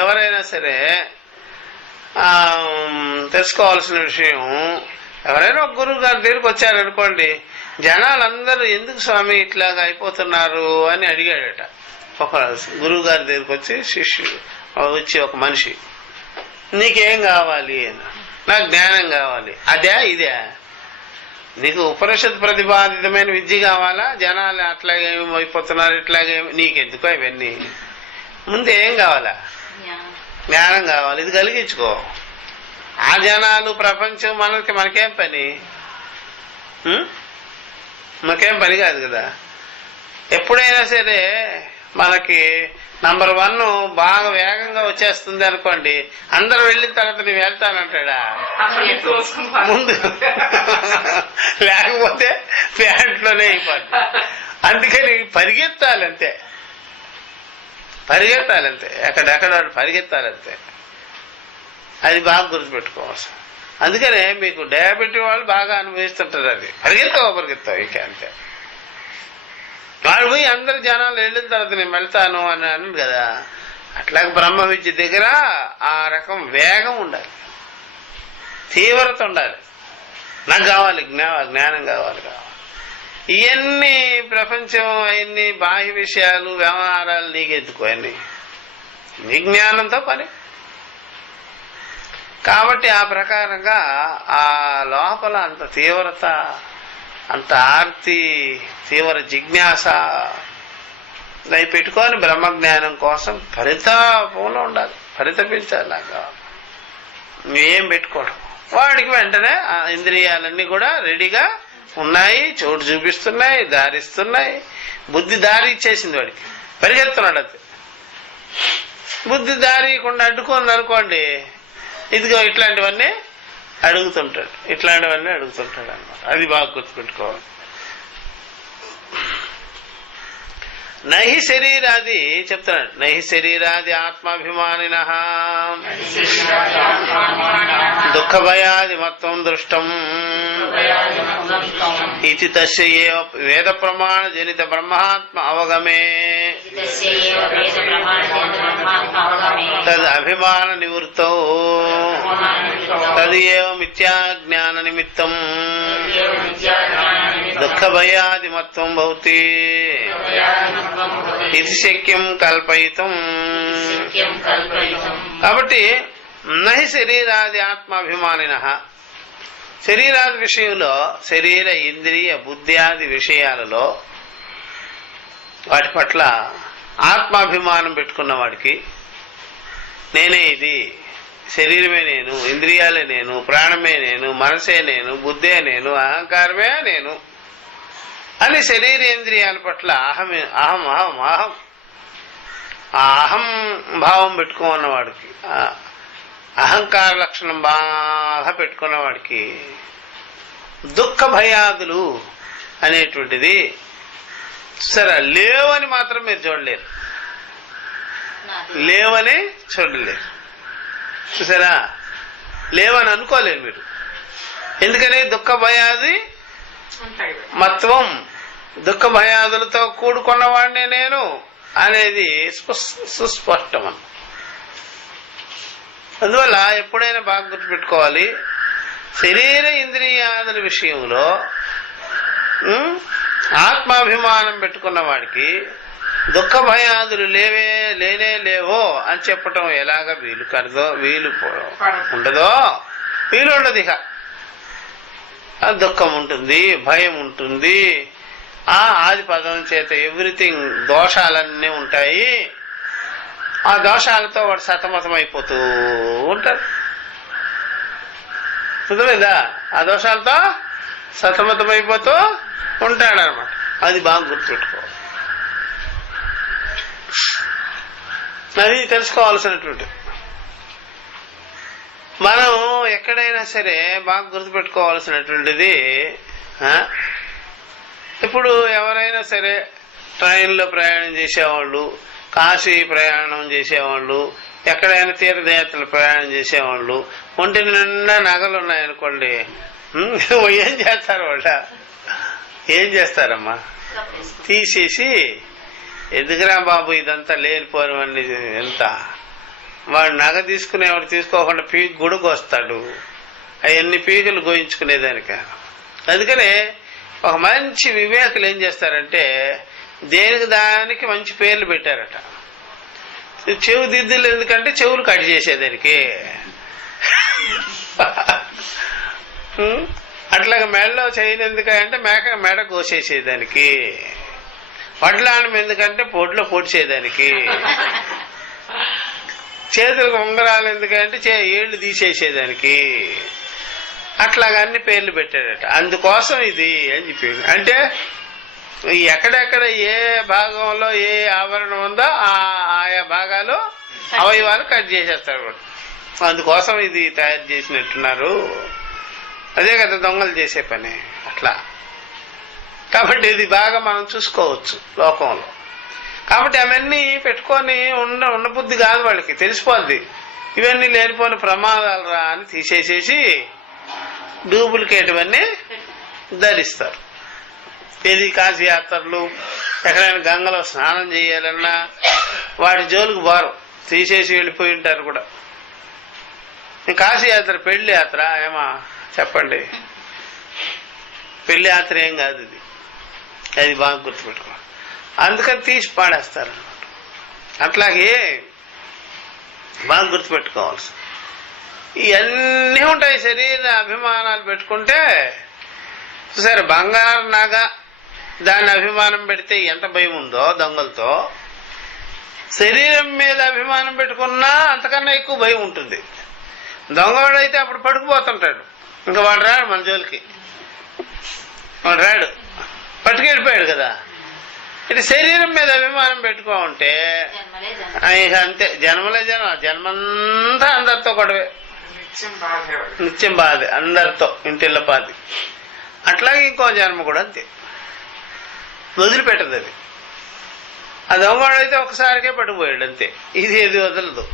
ఎవరైనా సరే తెలుసుకోవాల్సిన విషయం, ఎవరైనా ఒక గురువు గారి దగ్గరికి వచ్చారనుకోండి, జనాలందరూ ఎందుకు స్వామి ఇట్లాగా అయిపోతున్నారు అని అడిగాడట. ఒక గురువు గారి దగ్గరికి వచ్చి శిష్యుడు వచ్చి, ఒక మనిషి, నీకేం కావాలి అని. నాకు జ్ఞానం కావాలి. అదే ఇదే? నీకు ఉపనిషత్ ప్రతిపాదితమైన విద్య కావాలా? జనాలు అట్లాగే అయిపోతున్నారు, ఇట్లాగే, నీకెందుకో ఇవన్నీ? ముందు ఏం కావాలా? జ్ఞానం కావాలి. ఇది కలిగించుకో. ఆ జనాలు, ప్రపంచం, మనకేం పని? మనకేం పని కాదు కదా. ఎప్పుడైనా సరే మనకి నంబర్ 1 బాగా వేగంగా వచ్చేస్తుంది అనుకోండి, అందరూ వెళ్ళిన తర్వాత నేను వెళ్తానంటాడా? ముందు లేకపోతే ప్యాంట్లోనే అయిపోద్ది. అందుకని పరిగెత్తాలంతే, ఎక్కడెక్కడ పరిగెత్తాలంతే. అది బాగా గుర్తుపెట్టుకోవచ్చు. అందుకనే మీకు డయాబెటిక్ వాళ్ళు బాగా అనుభవిస్తుంటారు. అది పరిగెత్తావు ఇక అంతే. వాడు పోయి అందరు జనాలు వెళ్ళిన తర్వాత నేను వెళ్తాను అని అన్నాడు కదా. అట్లాగే బ్రహ్మ విద్య దగ్గర ఆ రకం వేగం ఉండాలి, తీవ్రత ఉండాలి. నాకు కావాలి జ్ఞానం కావాలి. ఇవన్నీ ప్రపంచం, అవన్నీ బాహ్య విషయాలు, వ్యవహారాలు నీకెందుకు? అన్ని నీ జ్ఞానంతో పని. కాబట్టి ఆ ప్రకారంగా ఆ లోపల అంత తీవ్రత అంత ఆర్తి, తీవ్ర జిజ్ఞాస అవి పెట్టుకొని బ్రహ్మజ్ఞానం కోసం పరితాపంలో ఉండాలి, పరితపించాలి. నాకు ఏం పెట్టుకోవడం, వాడికి వెంటనే ఆ ఇంద్రియాలన్నీ కూడా రెడీగా ఉన్నాయి, చోటు చూపిస్తున్నాయి, దారిస్తున్నాయి. బుద్ధి దారి ఇచ్చేసింది వాడికి, పరిగెత్తున్నాడు. అది బుద్ధి దారి ఇవ్వకుండా అడ్డుకుంది అనుకోండి, ఇదిగో ఇట్లాంటివన్నీ అడుగుతుంటాడు అన్నమాట. అది బాగా గుర్తుపెట్టుకోవాలి. నహి శరీరాది చెప్తున్నాడు, నహి శరీరాది ఆత్మాభిమానిన దుఃఖ భయాది మత్వం దృష్టం ఇది తస్య ఏవ వేద ప్రమాణ జనిత బ్రహ్మాత్మ అవగమే తద్ అభిమాన నివృత్తౌ తద్ ఏవ మిథ్యా జ్ఞాన నిమిత్తం దుఃఖ భయాది మత్వం భవతి ఇది శక్యం కల్పయితం. కాబట్టి నహి శరీరాది ఆత్మాభిమానిన, శరీరాది విషయంలో, శరీర ఇంద్రియ బుద్ధ్యాది విషయాలలో వాటి పట్ల ఆత్మాభిమానం పెట్టుకున్న వాడికి, నేనే ఇది, శరీరమే నేను, ఇంద్రియాలే నేను, ప్రాణమే నేను, మనసే నేను, బుద్ధే నేను, అహంకారమే నేను అని శరీరేంద్రియాల పట్ల అహం అహం అహం అహం ఆ అహం భావం పెట్టుకున్న వాడికి, అహంకార లక్షణం బాగా పెట్టుకున్న వాడికి దుఃఖ భయాదులు అనేటువంటిది సరే లేవని మాత్రం మీరు చూడలేరు, లేవని చూడలేరు. చూసారా, లేవని అనుకోలేరు మీరు. ఎందుకని దుఃఖ భయాది మత్వం, దుఃఖ భయాదులతో కూడుకున్నవాడినే నేను అనేది సుస్పష్టం. అందువల్ల ఎప్పుడైనా బాగా గుర్తుపెట్టుకోవాలి, శరీర ఇంద్రియాదుల విషయంలో ఆత్మాభిమానం పెట్టుకున్న వాడికి దుఃఖ భయాదులు లేనే లేవో అని చెప్పటం ఎలాగ వీలు కలదో, వీలు ఉండదో, వీలు ఉండదు. ఇక దుఃఖం ఉంటుంది, భయం ఉంటుంది, ఆది పదం చేత ఎవ్రీథింగ్ దోషాలన్నీ ఉంటాయి. ఆ దోషాలతో వాడు సతమతం అయిపోతూ ఉంటాడు. అర్థమైందా? ఆ దోషాలతో సతమతం అయిపోతూ ఉంటాడనమాట. అది బాగా గుర్తుపెట్టుకోవాలి, అది తెలుసుకోవాల్సినటువంటి. మనం ఎక్కడైనా సరే బాగా గుర్తుపెట్టుకోవాల్సినటువంటిది, ఇప్పుడు ఎవరైనా సరే ట్రైన్లో ప్రయాణం చేసేవాళ్ళు, కాశీ ప్రయాణం చేసేవాళ్ళు, ఎక్కడైనా తీర్థయాత్రలు ప్రయాణం చేసేవాళ్ళు, ఒంటి నిండా నగలు ఉన్నాయనుకోండి, ఏం చేస్తారు వాళ్ళ? ఏం చేస్తారమ్మా? తీసేసి, ఎందుకురా బాబు ఇదంతా లేనిపోయినవన్నీ, ఎంత వాడు నగ తీసుకునేవాడు తీసుకోకుండా పీకు గుడుకు వస్తాడు, అవన్నీ పీకులు గోయించుకునేదానిక. అందుకనే ఒక మంచి వివేకులు ఏం చేస్తారంటే దేనికి దానికి మంచి పేర్లు పెట్టారట. చెవు దిద్దులు ఎందుకంటే చెవులు కట్ చేసేదానికి, అట్లాగే మెడలో చేయను ఎందుకంటే మెడ కోసేసేదానికి, వడ్లానం ఎందుకంటే పొడిలో పొడిచేదానికి, చేతులకు ఉంగరాలు ఎందుకంటే ఏళ్ళు తీసేసేదానికి, అట్లాగా అన్ని పేర్లు పెట్టాడట. అందుకోసం ఇది అని చెప్పాడు. అంటే ఎక్కడెక్కడ ఏ భాగంలో ఏ ఆవరణం ఉందో ఆయా భాగాలు అవయవాలు కట్ చేసేస్తాడు. అందుకోసం ఇది తయారు చేసినట్టున్నారు. అదే కదా దొంగలు చేసే పని అట్లా. కాబట్టి ఇది బాగా మనం చూసుకోవచ్చు లోకంలో. కాబట్టి అవన్నీ పెట్టుకొని ఉన్న బుద్ధి కాదు, వాళ్ళకి తెలిసిపోద్ది ఇవన్నీ లేనిపోయిన ప్రమాదాలు రా అని తీసేసేసి డూప్లికేట్ అన్నీ ధరిస్తారు. ఏది కాశీ యాత్రలు, ఎక్కడైనా గంగలో స్నానం చేయాలన్నా వాటి జోలికి బారు, తీసేసి వెళ్ళిపోయి ఉంటారు కూడా. కాశీ యాత్ర పెళ్లి యాత్ర ఏమా చెప్పండి? పెళ్లి యాత్ర ఏం కాదు ఇది, అది బాగా గుర్తుపెట్టుకో. అందుకని తీసి పాడేస్తారు అన్నమాట. అట్లాగే బాగా గుర్తుపెట్టుకోవాల్సి ఇవన్నీ ఉంటాయి. శరీర అభిమానాలు పెట్టుకుంటే సరే బంగారం నాగా దాన్ని అభిమానం పెడితే ఎంత భయం ఉందో దొంగలతో, శరీరం మీద అభిమానం పెట్టుకున్నా అంతకన్నా ఎక్కువ భయం ఉంటుంది. దొంగవాడైతే అప్పుడు పడుకుపోతుంటాడు, ఇంకా వాడు రాడు మన జోలికి, వాడు రాడు, పట్టుకెళ్ళిపోయాడు కదా. ఇటు శరీరం మీద అభిమానం పెట్టుకో ఉంటే ఇక అంతే, జన్మలే జన్మంతా అందరితో గొడవే, నిత్యం బాధే అందరితో, ఇంటిళ్ళ బాధి. అట్లాగే ఇంకో జన్మ కూడా అంతే, వదిలిపెట్టదు అది. ఆ దొంగవాడైతే ఒకసారికే పట్టుకుపోయాడు అంతే, ఇది ఏది వదలదు.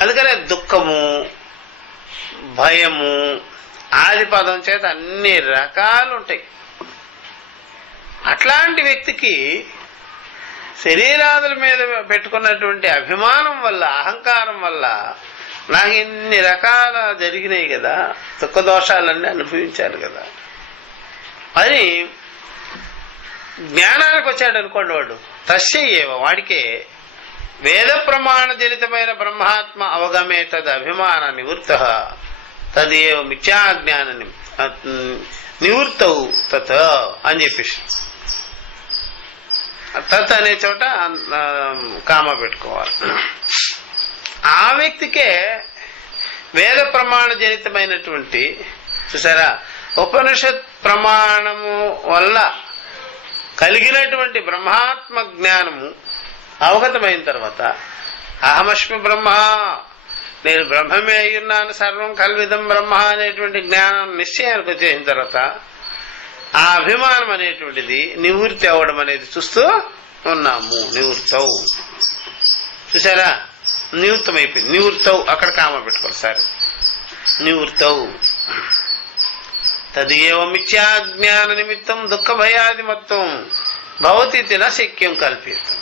అందుకనే దుఃఖము, భయము, ఆది పదం చేత అన్ని రకాలు ఉంటాయి. అట్లాంటి వ్యక్తికి శరీరాదుల మీద పెట్టుకున్నటువంటి అభిమానం వల్ల, అహంకారం వల్ల నాకు ఇన్ని రకాల జరిగినాయి కదా, దుఃఖ దోషాలన్నీ అనుభవించాను కదా అని జ్ఞానానికి వచ్చాడు అనుకోండి, వాడు తస్యేవ వాడికే వేద ప్రమాణ జనితమైన బ్రహ్మాత్మ అవగమే తద్ అభిమాన నివృత్త తదేవ మిథ్యాజ్ఞాన నివృత్తవు తత్ అని చెప్పేసి, తత్ అనే చోట కామ పెట్టుకోవాలి. ఆ వ్యక్తికే వేద ప్రమాణ జనితమైనటువంటి, చూసారా, ఉపనిషత్ ప్రమాణము వల్ల కలిగినటువంటి బ్రహ్మాత్మ జ్ఞానము అవగతమైన తర్వాత, అహమస్మి బ్రహ్మ, నేను బ్రహ్మమే అయ్యున్నాను, సర్వం కల్విదం బ్రహ్మ అనేటువంటి జ్ఞానం నిశ్చయానికి వచ్చేసిన తర్వాత ఆ అభిమానం అనేటువంటిది నివృత్తి అవ్వడం అనేది చూస్తూ ఉన్నాము. నివృత్తవు, చూసారా, నివృత్తమైపోయింది. నివృత్తవు అక్కడ కామ పెట్టుకోవాలి సార్. నివృత్తవు తదేవ మిథ్యాజ్ఞాన నిమిత్తం దుఃఖ భయాది మొత్తం భవతి తిన శక్యం కల్పితం.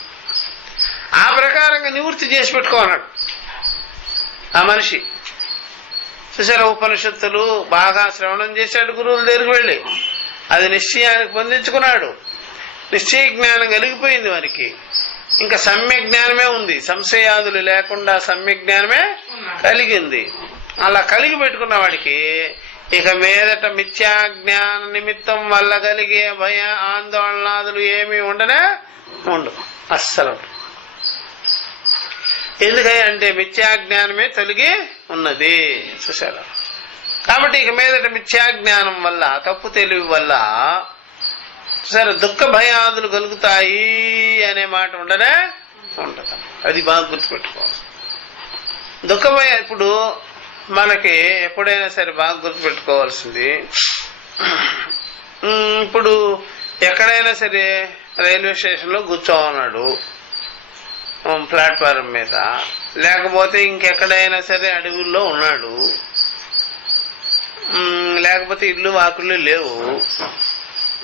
ఆ ప్రకారంగా నివృత్తి చేసి పెట్టుకోన్నాడు ఆ మనిషి. చూసారా, ఉపనిషత్తులు బాగా శ్రవణం చేశాడు, గురువుల దగ్గరికి వెళ్ళి అది నిశ్చయానికి పొందించుకున్నాడు. నిశ్చయ జ్ఞానం కలిగిపోయింది వారికి, ఇంకా సమ్యక్ జ్ఞానమే ఉంది, సంశయాదులు లేకుండా సమ్యక్ జ్ఞానమే కలిగింది. అలా కలిగి పెట్టుకున్న వాడికి ఇక మీదట మిథ్యా జ్ఞాన నిమిత్తం వల్ల కలిగే భయ ఆందోళనాదులు ఏమీ ఉండనే ఉండవు, అస్సలు. ఎందుకంటే మిథ్యా జ్ఞానమే తొలగి ఉన్నది, చూసారా. కాబట్టి ఇక మీదట మిథ్యా జ్ఞానం వల్ల, తప్పు తెలివి వల్ల సరే దుఃఖ భయాదులు కలుగుతాయి అనే మాట ఉండనే ఉండదు. అది బాగా గుర్తుపెట్టుకోవాలి. దుఃఖ భయ ఇప్పుడు మనకి ఎప్పుడైనా సరే బాగా గుర్తుపెట్టుకోవాల్సింది, ఇప్పుడు ఎక్కడైనా సరే రైల్వే స్టేషన్లో కూర్చోమన్నాడు ప్లాట్ఫారం మీద, లేకపోతే ఇంకెక్కడైనా సరే అడవుల్లో ఉన్నాడు, లేకపోతే ఇల్లు వాకుళ్ళు లేవు,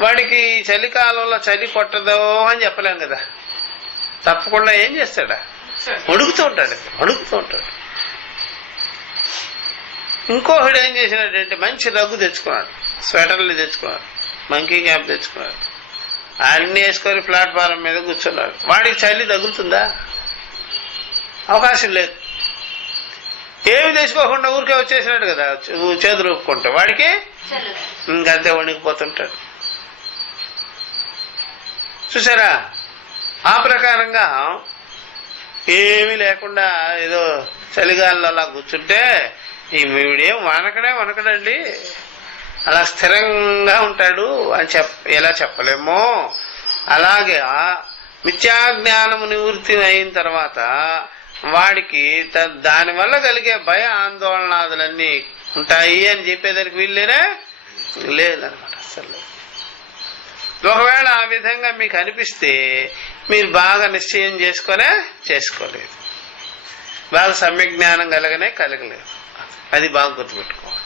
వాడికి చలికాలంలో చలి కొట్టదో అని చెప్పలేం కదా. తప్పకుండా ఏం చేస్తాడా, వణుకుతూ ఉంటాడు. ఇంకొకడు ఏం చేసినాడంటే మంచి రగ్గు తెచ్చుకున్నాడు, స్వెటర్లు తెచ్చుకున్నాడు, మంకీ క్యాప్ తెచ్చుకున్నాడు, అన్ని వేసుకొని ప్లాట్ఫారం మీద కూర్చున్నాడు. వాడికి చలి తగులుతుందా? అవకాశం లేదు. ఏమి తెచ్చుకోకుండా ఊరికే వచ్చేసినాడు కదా, చేతులు ఊపుకుంటా, వాడికి ఇంకంతే వణికిపోతుంటాడు. చూసారా, ఆ ప్రకారంగా ఏమీ లేకుండా ఏదో చలిగాల్లో అలా కూర్చుంటే ఈ వీడేం వనకడండి, అలా స్థిరంగా ఉంటాడు అని ఎలా చెప్పలేమో, అలాగే మిథ్యాజ్ఞానము నివృత్తి అయిన తర్వాత వాడికి దానివల్ల కలిగే భయ ఆందోళనాదులన్నీ ఉంటాయి అని చెప్పేదానికి వీళ్ళేనే లేదనమాట అసలు. ఒకవేళ ఆ విధంగా మీకు అనిపిస్తే మీరు బాగా నిశ్చయం చేసుకోలేదు, బాగా సమ్యక్ జ్ఞానం కలగలేదు. అది బాగా గుర్తుపెట్టుకోవాలి.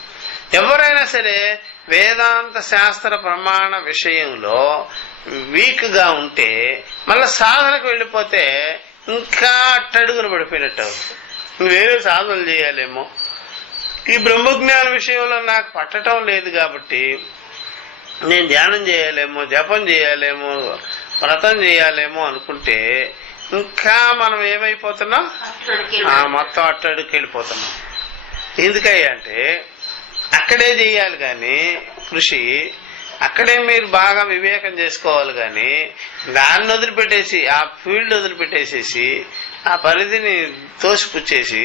ఎవరైనా సరే వేదాంత శాస్త్ర ప్రమాణ విషయంలో వీక్ గా ఉంటే మళ్ళా సాధనకు వెళ్ళిపోతే ఇంకా అట్టడుగున పడిపోయినట్టు. వేరే సాధనలు చేయాలేమో, ఈ బ్రహ్మజ్ఞాన విషయంలో నాకు పట్టడం లేదు కాబట్టి నేను ధ్యానం చేయాలేమో, జపం చేయాలేమో, వ్రతం చేయాలేమో అనుకుంటే ఇంకా మనం ఏమైపోతున్నాం, మొత్తం అట్టడుగుకి వెళ్ళిపోతున్నాం. ఎందుకయ్యా అంటే అక్కడే చేయాలి కానీ కృషి, అక్కడే మీరు బాగా వివేకం చేసుకోవాలి. కానీ దాన్ని వదిలిపెట్టేసి, ఆ ఫీల్డ్ వదిలిపెట్టేసేసి, ఆ పరిధిని తోసిపుచ్చేసి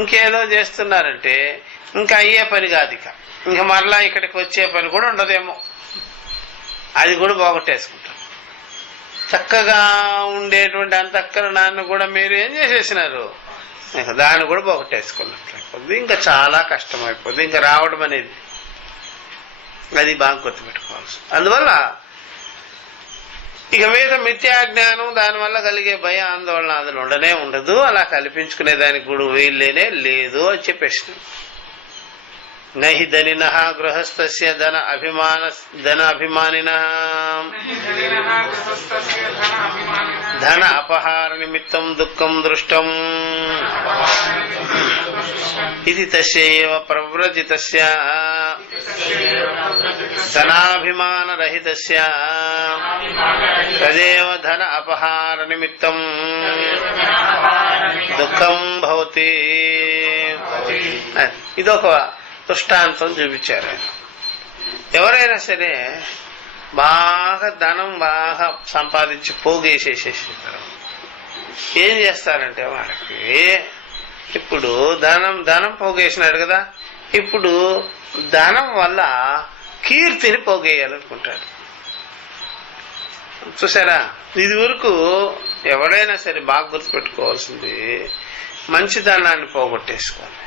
ఇంకేదో చేస్తున్నారంటే ఇంకా అయ్యే పని కాదు. ఇంకా మరలా ఇక్కడికి వచ్చే పని కూడా ఉండదేమో, అది కూడా పోగొట్టేసుకుంటాం. చక్కగా ఉండేటువంటి అంతఃకరణాన్ని కూడా మీరు ఏం చేసేసినారు, ఇంకా దాన్ని కూడా పోగొట్టేసుకున్నట్లయిపోద్ది. ఇంకా చాలా కష్టమైపోద్ది ఇంకా రావడం అనేది. అది బాగా గుర్తుపెట్టుకోవాల్సి. అందువల్ల ఇక మీద మిథ్యాజ్ఞానం, దానివల్ల కలిగే భయ ఆందోళన అది ఉండనే ఉండదు. అలా కల్పించుకునే దానికి కూడా వీల్లేనే లేదు అని చెప్పేసిన. నహి ధనిన గృహస్థస్య ధన అభిమానిన ధన అపహార నిమిత్తం దుఃఖం దృష్టం ఇది తస్యైవ ప్రవ్రజితస్య ధనాభిమాన రహితస్య తదేవ ధన అపహార నిమిత్తం దుఃఖం భవతి. ఇదొక దృష్టాంతం చూపించారు ఆయన. ఎవరైనా సరే బాగా ధనం బాగా సంపాదించి పోగేసేసేసారు, ఏం చేస్తారంటే వాళ్ళకి ఇప్పుడు ధనం పోగేసినాడు కదా, ఇప్పుడు ధనం వల్ల కీర్తిని పోగేయాలనుకుంటాడు. చూసారా, ఇది వరకు ఎవడైనా సరే బాగా గుర్తుపెట్టుకోవాల్సింది, మంచితనాన్ని పోగొట్టేసుకోండి,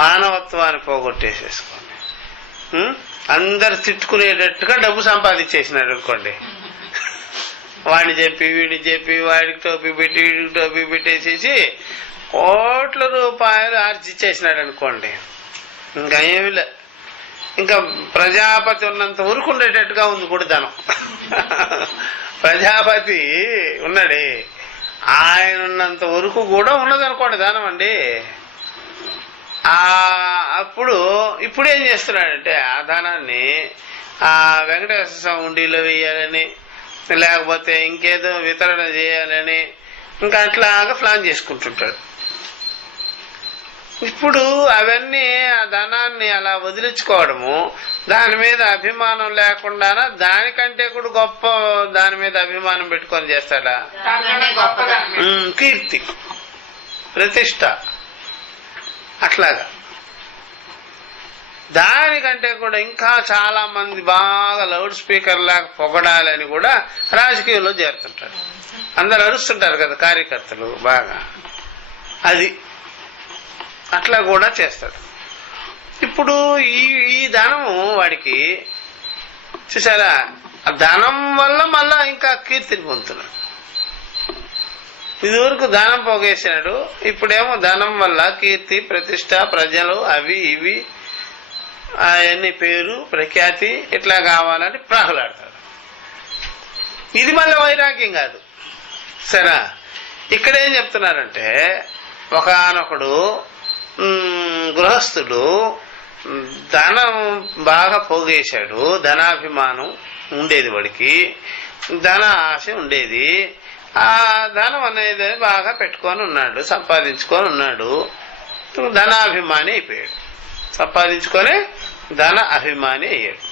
మానవత్వాన్ని పోగొట్టేసేసుకోండి. అందరు తిట్టుకునేటట్టుగా డబ్బు సంపాదించేసినాడు అనుకోండి, వాడిని చెప్పి వీడిని చెప్పి వాడికి టోపీ పెట్టి వీడికి టోపీ పెట్టేసేసి కోట్ల రూపాయలు ఆర్జించేసినాడు అనుకోండి, ఇంకా ఏమి లే. ఇంకా ప్రజాపతి ఉన్నంత వరకు ఉండేటట్టుగా ఉంది కూడా ధనం. ప్రజాపతి ఉన్నాడే, ఆయన ఉన్నంత వరకు కూడా ఉన్నదనుకోండి ధనం అండి. ఇప్పుడు ఏం చేస్తున్నాడంటే ఆ ధనాన్ని ఆ వెంకటేశ్వర స్వామి ఉండిలో వేయాలని, లేకపోతే ఇంకేదో వితరణ చేయాలని, ఇంకా అట్లాగా ప్లాన్ చేసుకుంటుంటాడు. ఇప్పుడు అవన్నీ ఆ ధనాన్ని అలా వదిలించుకోవడము, దాని మీద అభిమానం లేకుండా దానికంటే కూడా గొప్ప దాని మీద అభిమానం పెట్టుకొని చేస్తాడా, కీర్తి ప్రతిష్ట అట్లాగా. దానికంటే కూడా ఇంకా చాలా మంది బాగా లౌడ్ స్పీకర్ లాగా పొగడాలని కూడా రాజకీయంలో చేరుతుంటారు. అందరు అరుస్తుంటారు కదా కార్యకర్తలు బాగా, అది అట్లా కూడా చేస్తాడు. ఇప్పుడు ఈ ధనము వాడికి చూసారా, ఆ ధనం వల్ల మళ్ళా ఇంకా కీర్తిని పొందుతున్నాడు. ఇదివరకు ధనం పోగేసినాడు, ఇప్పుడేమో ధనం వల్ల కీర్తి ప్రతిష్ట ప్రజలు అవి ఇవి అవన్నీ పేరు ప్రఖ్యాతి ఇట్లా కావాలని ప్రాహులాడతాడు. ఇది మళ్ళీ వైరాగ్యం కాదు. సరే, ఇక్కడ ఏం చెప్తున్నారంటే ఒకానొకడు గృహస్థుడు ధనం బాగా పోగేశాడు, ధనాభిమానం ఉండేది వాడికి, ధన ఆశ ఉండేది. ఆ ధనం అనేది బాగా పెట్టుకొని ఉన్నాడు, సంపాదించుకొని ఉన్నాడు, ధనాభిమాని అయిపోయాడు. సంపాదించుకొని ధన అభిమాని అయ్యాడు.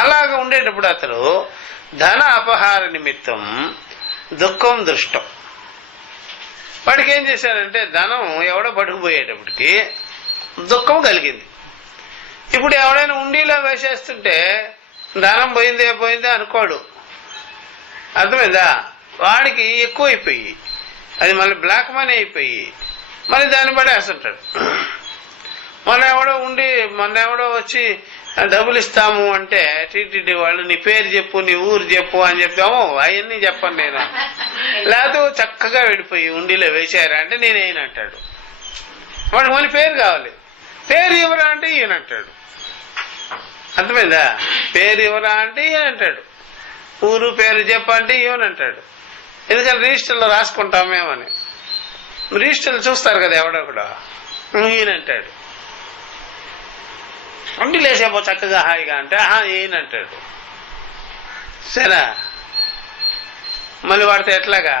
అలాగ ఉండేటప్పుడు అతను ధన అపహార నిమిత్తం దుఃఖం దృష్టం. వాడికి ఏం చేశాడంటే ధనం ఎవడో పట్టుకుపోయేటప్పటికి దుఃఖం కలిగింది. ఇప్పుడు ఎవడైనా ఉండిలో వేసేస్తుంటే ధనం పోయిందే అనుకోడు, అర్థమైందా? వాడికి ఎక్కువైపోయి అది మళ్ళీ బ్లాక్ మనీ అయిపోయి మళ్ళీ దాన్ని పడేస్తుంటాడు. మొన్న ఎవడో వచ్చి డబ్బులు ఇస్తాము అంటే టీటీడీ వాళ్ళు నీ పేరు చెప్పు, నీ ఊరు చెప్పు అని చెప్తాము. అవన్నీ చెప్పను నేను, లేకపోతే చక్కగా వెళ్ళిపోయి ఉండిలో వేసారా అంటే నేనేనంటాడు. వాడికి మళ్ళీ పేరు కావాలి, పేరు ఇవ్వరా అంటే ఈయనంటాడు. అర్థమైందా? పేరు ఇవ్వరా అంటే ఈయనంటాడు, ఊరు పేరు చెప్పంటే ఈయనంటాడు. ఎందుకంటే రిజిస్టర్లో రాసుకుంటామేమని, రిజిస్టర్లు చూస్తారు కదా ఎవడో కూడా, ఈయనంటాడు. ఉండి లేసేపో చక్కగా హాయిగా అంటే ఈయనంటాడు. సరే, మళ్ళీ వాడితే ఎట్లాగా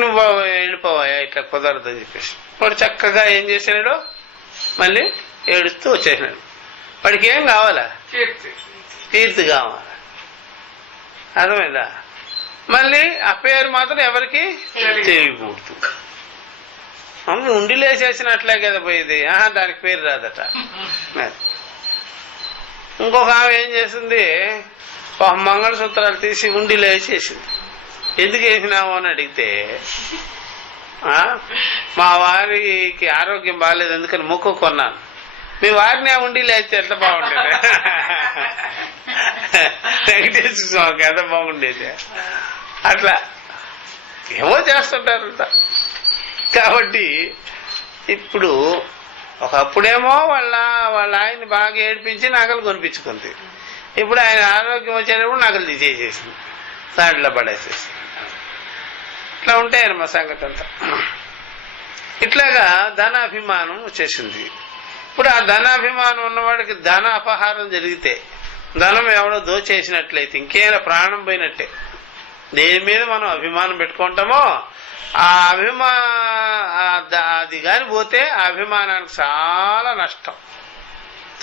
నువ్వు వెళ్ళిపోవాయా, ఇట్లా కుదరదని చెప్పేసి వాడు చక్కగా ఏం చేసినాడు, మళ్ళీ ఏడుస్తూ వచ్చేసినాడు. వాడికి ఏం కావాలా? కీర్తి కావాలి. అర్థమైందా? మళ్ళీ ఆ పేరు మాత్రం ఎవరికి తెలియకూడదు. ఉండిలో వేసేసినట్లే కదా పోయేది. దానికి పేరు రాదట. ఇంకొక ఆమె ఏం చేసింది, మంగళసూత్రాలు తీసి ఉండిలో వేసేసింది. ఎందుకు వేసినావు అని అడిగితే, మా వారికి ఆరోగ్యం బాగాలేదు అందుకని మొక్కు కొన్నాను. మీ వారిని ఆ ఉండిలో వేస్తే ఎంత బాగుండేది, వెంకటేశ్వర స్వామికి ఎంత బాగుండేది. అట్లా ఏమో చేస్తుంటారంట. కాబట్టి ఇప్పుడు ఒకప్పుడేమో వాళ్ళ ఆయన్ని బాగా ఏడిపించి నగలు కొనిపించుకుంది. ఇప్పుడు ఆయన ఆరోగ్యం వచ్చేటప్పుడు నగలు తీసేసేసింది, దాంట్లో పడేసేసి. ఇట్లా ఉంటాయని మా సంగతి అంతా. ఇట్లాగా ధనాభిమానం వచ్చేసింది. ఇప్పుడు ఆ ధనాభిమానం ఉన్నవాడికి ధన అపహారం జరిగితే, ధనం ఎవడో దోచేసినట్లయితే ఇంకేమైనా ప్రాణం పోయినట్టే. దేని మీద మనం అభిమానం పెట్టుకుంటామో అది కాని పోతే ఆ అభిమానానికి చాలా నష్టం,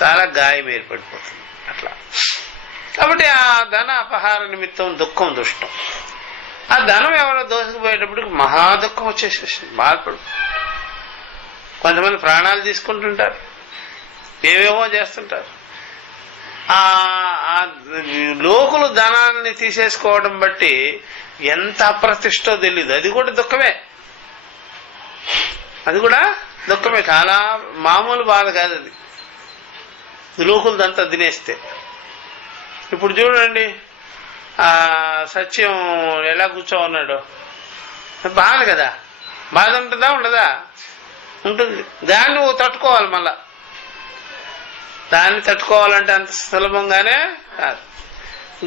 చాలా గాయం ఏర్పడిపోతుంది. అట్లా కాబట్టి ఆ ధన అపహార నిమిత్తం దుఃఖం దుష్టం. ఆ ధనం ఎవరో దోసుకుపోయేటప్పటికి మహా దుఃఖం వచ్చేసేసింది, బాధపడు. కొంతమంది ప్రాణాలు తీసుకుంటుంటారు, ఏవేమో చేస్తుంటారు. లోకులు ధనాన్ని తీసేసుకోవడం బట్టి ఎంత అప్రతిష్టో తెలీదు. అది కూడా దుఃఖమే, అది కూడా దుఃఖమే. చాలా మామూలు బాధ కాదు అది, లోకులదంతా తినేస్తే. ఇప్పుడు చూడండి, సత్యం ఎలా కూర్చో ఉన్నాడు, బాధ కదా. బాధ ఉంటుందా ఉండదా? ఉంటుంది. దాన్ని తట్టుకోవాలి. మళ్ళా దాన్ని తట్టుకోవాలంటే అంత సులభంగానే కాదు.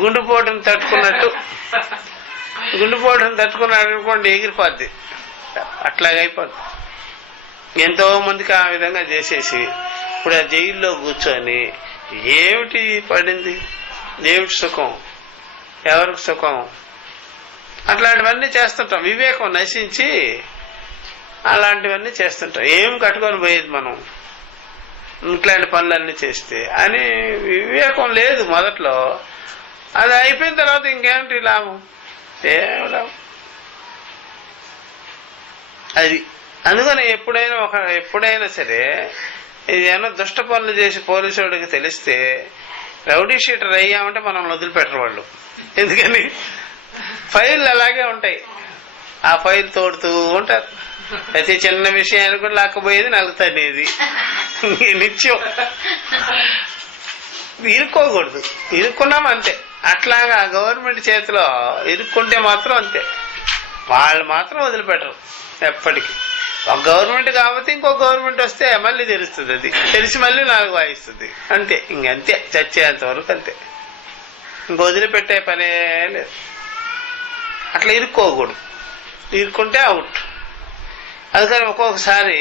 గుండెపోటును తట్టుకున్నాడు అనుకోండి, ఎగిరిపోద్ది. అట్లాగైపోద్ది. ఎంతో మందికి ఆ విధంగా చేసేసి ఇప్పుడు ఆ జైల్లో కూర్చొని ఏమిటి పడింది, ఏమిటి సుఖం, ఎవరికి సుఖం? అట్లాంటివన్నీ చేస్తుంటాం. వివేకం నశించి అలాంటివన్నీ చేస్తుంటాం. ఏం కట్టుకొని పోయేది మనం ఇట్లాంటి పనులన్నీ చేస్తే అని వివేకం లేదు మొదట్లో. అది అయిపోయిన తర్వాత ఇంకేమిటి లాభం? ఏం లాభం? అది అందుకని ఎప్పుడైనా సరే ఏమైనా దుష్ట పనులు చేసి పోలీసుడికి తెలిస్తే రౌడీ షీటర్ అయ్యామంటే మనం వదిలిపెట్టరు వాళ్ళు. ఎందుకని ఫైల్ అలాగే ఉంటాయి, ఆ ఫైల్ తోడుతూ ఉంటారు. ప్రతి చిన్న విషయాన్ని కూడా లాక్కపోయేది, నలుగుతానేది నిత్యం. ఇరుక్కోకూడదు, ఇరుక్కున్నాం అంతే. అట్లాగా గవర్నమెంట్ చేతిలో ఇరుక్కుంటే మాత్రం అంతే, వాళ్ళు మాత్రం వదిలిపెట్టరు ఎప్పటికీ. ఒక గవర్నమెంట్ కాబట్టి ఇంకో గవర్నమెంట్ వస్తే మళ్ళీ తెలుస్తుంది, అది తెలిసి మళ్ళీ నాలుగు వాయిస్తుంది అంతే. ఇంకంతే, చచ్చేంత వరకు అంతే. ఇంక వదిలిపెట్టే పనే లేదు. అట్లా ఇరుక్కోకూడదు, ఇరుక్కుంటే అవుట్. అందుకని ఒక్కొక్కసారి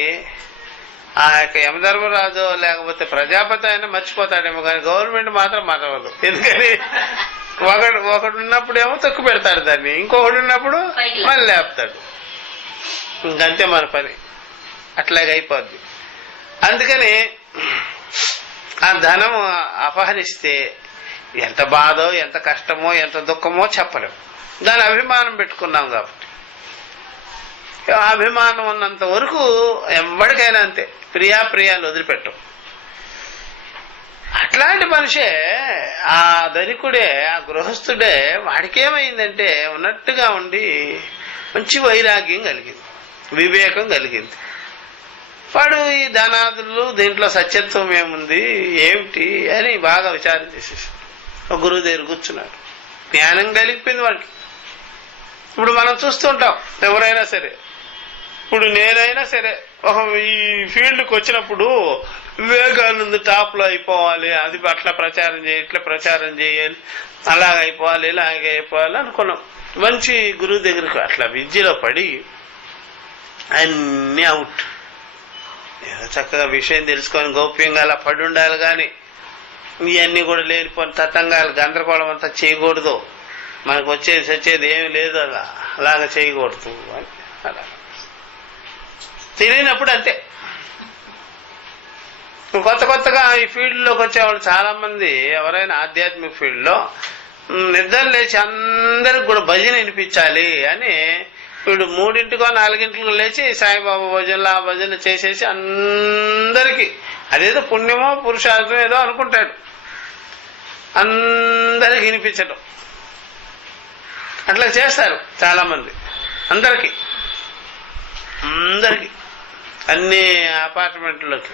ఆ యొక్క యమధర్మరాజు లేకపోతే ప్రజాపతి అయినా మర్చిపోతాడేమో, కానీ గవర్నమెంట్ మాత్రం మరవదు. ఎందుకని ఒకడు ఉన్నప్పుడేమో తొక్కు పెడతాడు దాన్ని, ఇంకొకడు ఉన్నప్పుడు మళ్ళీ లేపుతాడు. ఇంకంతే మన పని, అట్లాగైపోద్ది. అందుకని ఆ ధనం అపహరిస్తే ఎంత బాధో, ఎంత కష్టమో, ఎంత దుఃఖమో చెప్పలేము. దాని అభిమానం పెట్టుకున్నాం కాబట్టి. అభిమానం ఉన్నంత వరకు ఎవరికైనా అంతే, ప్రియాప్రియాలు వదిలిపెట్టం. అట్లాంటి మనిషే ఆ ధనికుడే, ఆ గృహస్థుడే, వాడికేమైందంటే ఉన్నట్టుగా ఉండి మంచి వైరాగ్యం కలిగింది, వివేకం కలిగింది. వాడు ఈ ధనాదులు దీంట్లో సత్యత్వం ఏముంది, ఏమిటి అని బాగా విచారం చేసేసి ఒక గురువు దగ్గర కూర్చున్నాడు. జ్ఞానం కలిగిపోయింది వాడికి. ఇప్పుడు మనం చూస్తుంటాం, ఎవరైనా సరే, ఇప్పుడు నేనైనా సరే ఒక ఈ ఫీల్డ్కి వచ్చినప్పుడు వివేకానంద టాప్ లో అయిపోవాలి, అది అట్లా ప్రచారం చేయాలి, ఇట్లా ప్రచారం చేయాలి, అలాగ అయిపోవాలి, ఇలాగే అయిపోవాలి అనుకున్నాం. మంచి గురువు దగ్గరకు అట్లా విద్యలో పడి అన్నీ అవుట్. ఏదో చక్కగా విషయం తెలుసుకొని గోప్యంగా అలా పడి ఉండాలి, కానీ ఇవన్నీ కూడా లేనిపోయిన తతంగాలు, గందరగోళం అంతా చేయకూడదు. మనకు వచ్చేది ఏమి లేదు, అలాగ చేయకూడదు అని. అలా తెలియనప్పుడు అంతే, కొత్తగా ఈ ఫీల్డ్లోకి వచ్చేవాళ్ళు చాలా మంది, ఎవరైనా ఆధ్యాత్మిక ఫీల్డ్లో నిద్ర లేచి అందరికి కూడా భజన వినిపించాలి అని వీడు 3 4 లేచి సాయిబాబా భజనలు ఆ భజన చేసేసి అందరికీ అదేదో పుణ్యమో పురుషార్థం ఏదో అనుకుంటాడు, అందరికి వినిపించడం. అట్లా చేస్తారు చాలా మంది, అందరికీ అన్ని అపార్ట్మెంట్లోకి.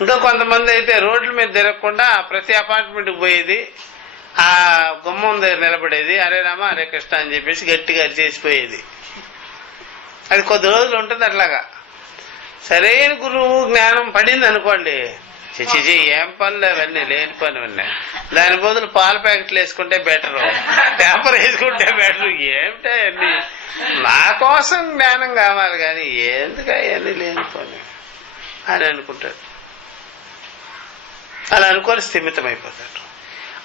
ఇంకా కొంతమంది అయితే రోడ్ల మీద తిరగకుండా ప్రతి అపార్ట్మెంట్కి పోయేది, ఆ గుమ్మం దగ్గర నిలబడేది, హరే రామ హరే కృష్ణ అని చెప్పేసి గట్టిగా అరిచేసిపోయేది. అది కొద్ది రోజులు ఉంటుంది అట్లాగా. సరైన గురువు జ్ఞానం పడింది అనుకోండి, చిచి ఏం పనులు అవన్నీ లేని పని ఉన్నాయి, దాని బదులు పాల ప్యాకెట్లు వేసుకుంటే బెటరు, పేపర్ వేసుకుంటే బెటరు, ఏమిటా అన్ని నా కోసం జ్ఞానం కావాలి కానీ ఎందుకు అవన్నీ లేని పని అని అనుకుంటాడు. అలా అనుకొని స్థిమితమైపోతాడు.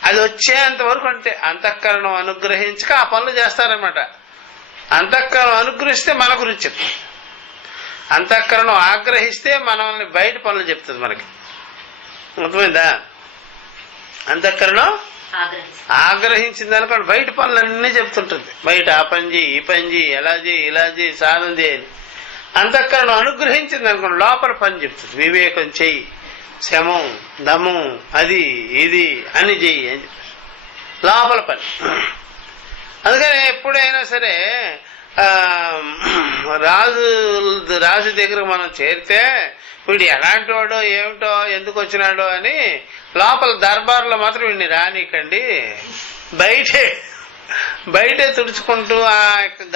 అది వచ్చేంత వరకు అంటే అంతఃకరణం అనుగ్రహించక ఆ పనులు చేస్తారనమాట. అంతఃకరణం అనుగ్రహిస్తే మన గురించి చెప్తుంది, అంతఃకరణం ఆగ్రహిస్తే మనల్ని బయట పనులు చెప్తుంది మనకి. అర్థమైందా? అంతఃకరణం ఆగ్రహించింది అనుకోండి బయట పనులన్నీ చెప్తుంటుంది, బయట ఆ పని చేయి ఈ పని చేయి ఎలా చేయి ఇలా చేయి సాధన చేయని. అంతఃకరణం అనుగ్రహించింది అనుకోండి లోపల పని చెప్తుంది, వివేకం చెయ్యి, శమం దమం అది ఇది అని చెయ్యి అని చెప్పి లోపల పని. అందుకని ఎప్పుడైనా సరే రాజు దగ్గర మనం చేరితే వీడు ఎలాంటి వాడో ఏమిటో ఎందుకు వచ్చినాడో అని లోపల దర్బార్లో మాత్రం వీడిని రానికండి, బయటే తుడుచుకుంటూ ఆ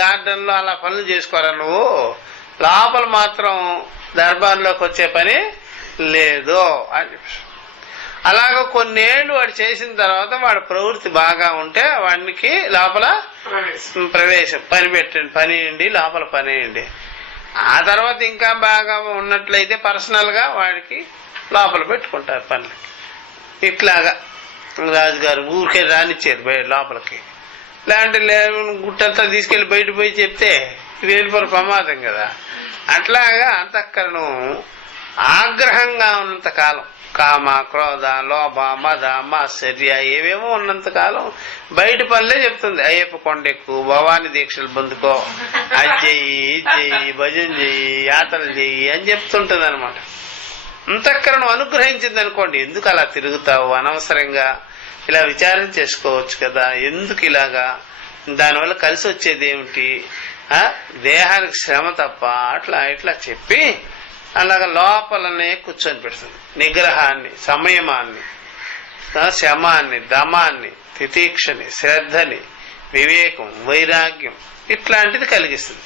గార్డెన్ లో అలా పనులు చేసుకోరా నువ్వు, లోపల మాత్రం దర్బార్లోకి వచ్చే పని లేదు అని చెప్పి. అలాగ కొన్నేళ్లు వాడు చేసిన తర్వాత వాడి ప్రవృత్తి బాగా ఉంటే వాడికి లోపల ప్రవేశం పని పెట్టండి, పనియండి లోపల పనియండి. ఆ తర్వాత ఇంకా బాగా ఉన్నట్లయితే పర్సనల్ గా వాడికి లోపల పెట్టుకుంటారు పనులకి. ఇట్లాగా రాజుగారు ఊరికే రానిచ్చారు లోపలికి, లేదంటే గుట్టంతా తీసుకెళ్లి బయట పోయి చెప్తే వేలిపర ప్రమాదం కదా. అట్లాగా అంతఃకరణం ఆగ్రహంగా ఉన్నంత కాలం, కామ క్రోధ లోభ మద మాత్సర్య ఏవేమో ఉన్నంత కాలం బయట పనులే చెప్తుంది. అయ్యప్ప కొండెక్కు, భవాని దీక్షలు పొందుకో, అది చెయ్యి ఇది చెయ్యి, భజన చెయ్యి, యాత్రలు చెయ్యి అని చెప్తుంటది అనమాట. అంతఃకరణం అనుగ్రహించింది అనుకోండి, ఎందుకు అలా తిరుగుతావు అనవసరంగా, ఇలా విచారం చేసుకోవచ్చు కదా, ఎందుకు ఇలాగా, దానివల్ల కలిసి వచ్చేది ఏమిటి, దేహానికి శ్రమ తప్ప అట్లా ఇట్లా చెప్పి అలాగా లోపలనే కూర్చొని పెడుతుంది. నిగ్రహాన్ని, సంయమాన్ని, శమాన్ని, దమాన్ని, తితీక్షని, శ్రద్ధని, వివేకం, వైరాగ్యం ఇట్లాంటిది కలిగిస్తుంది.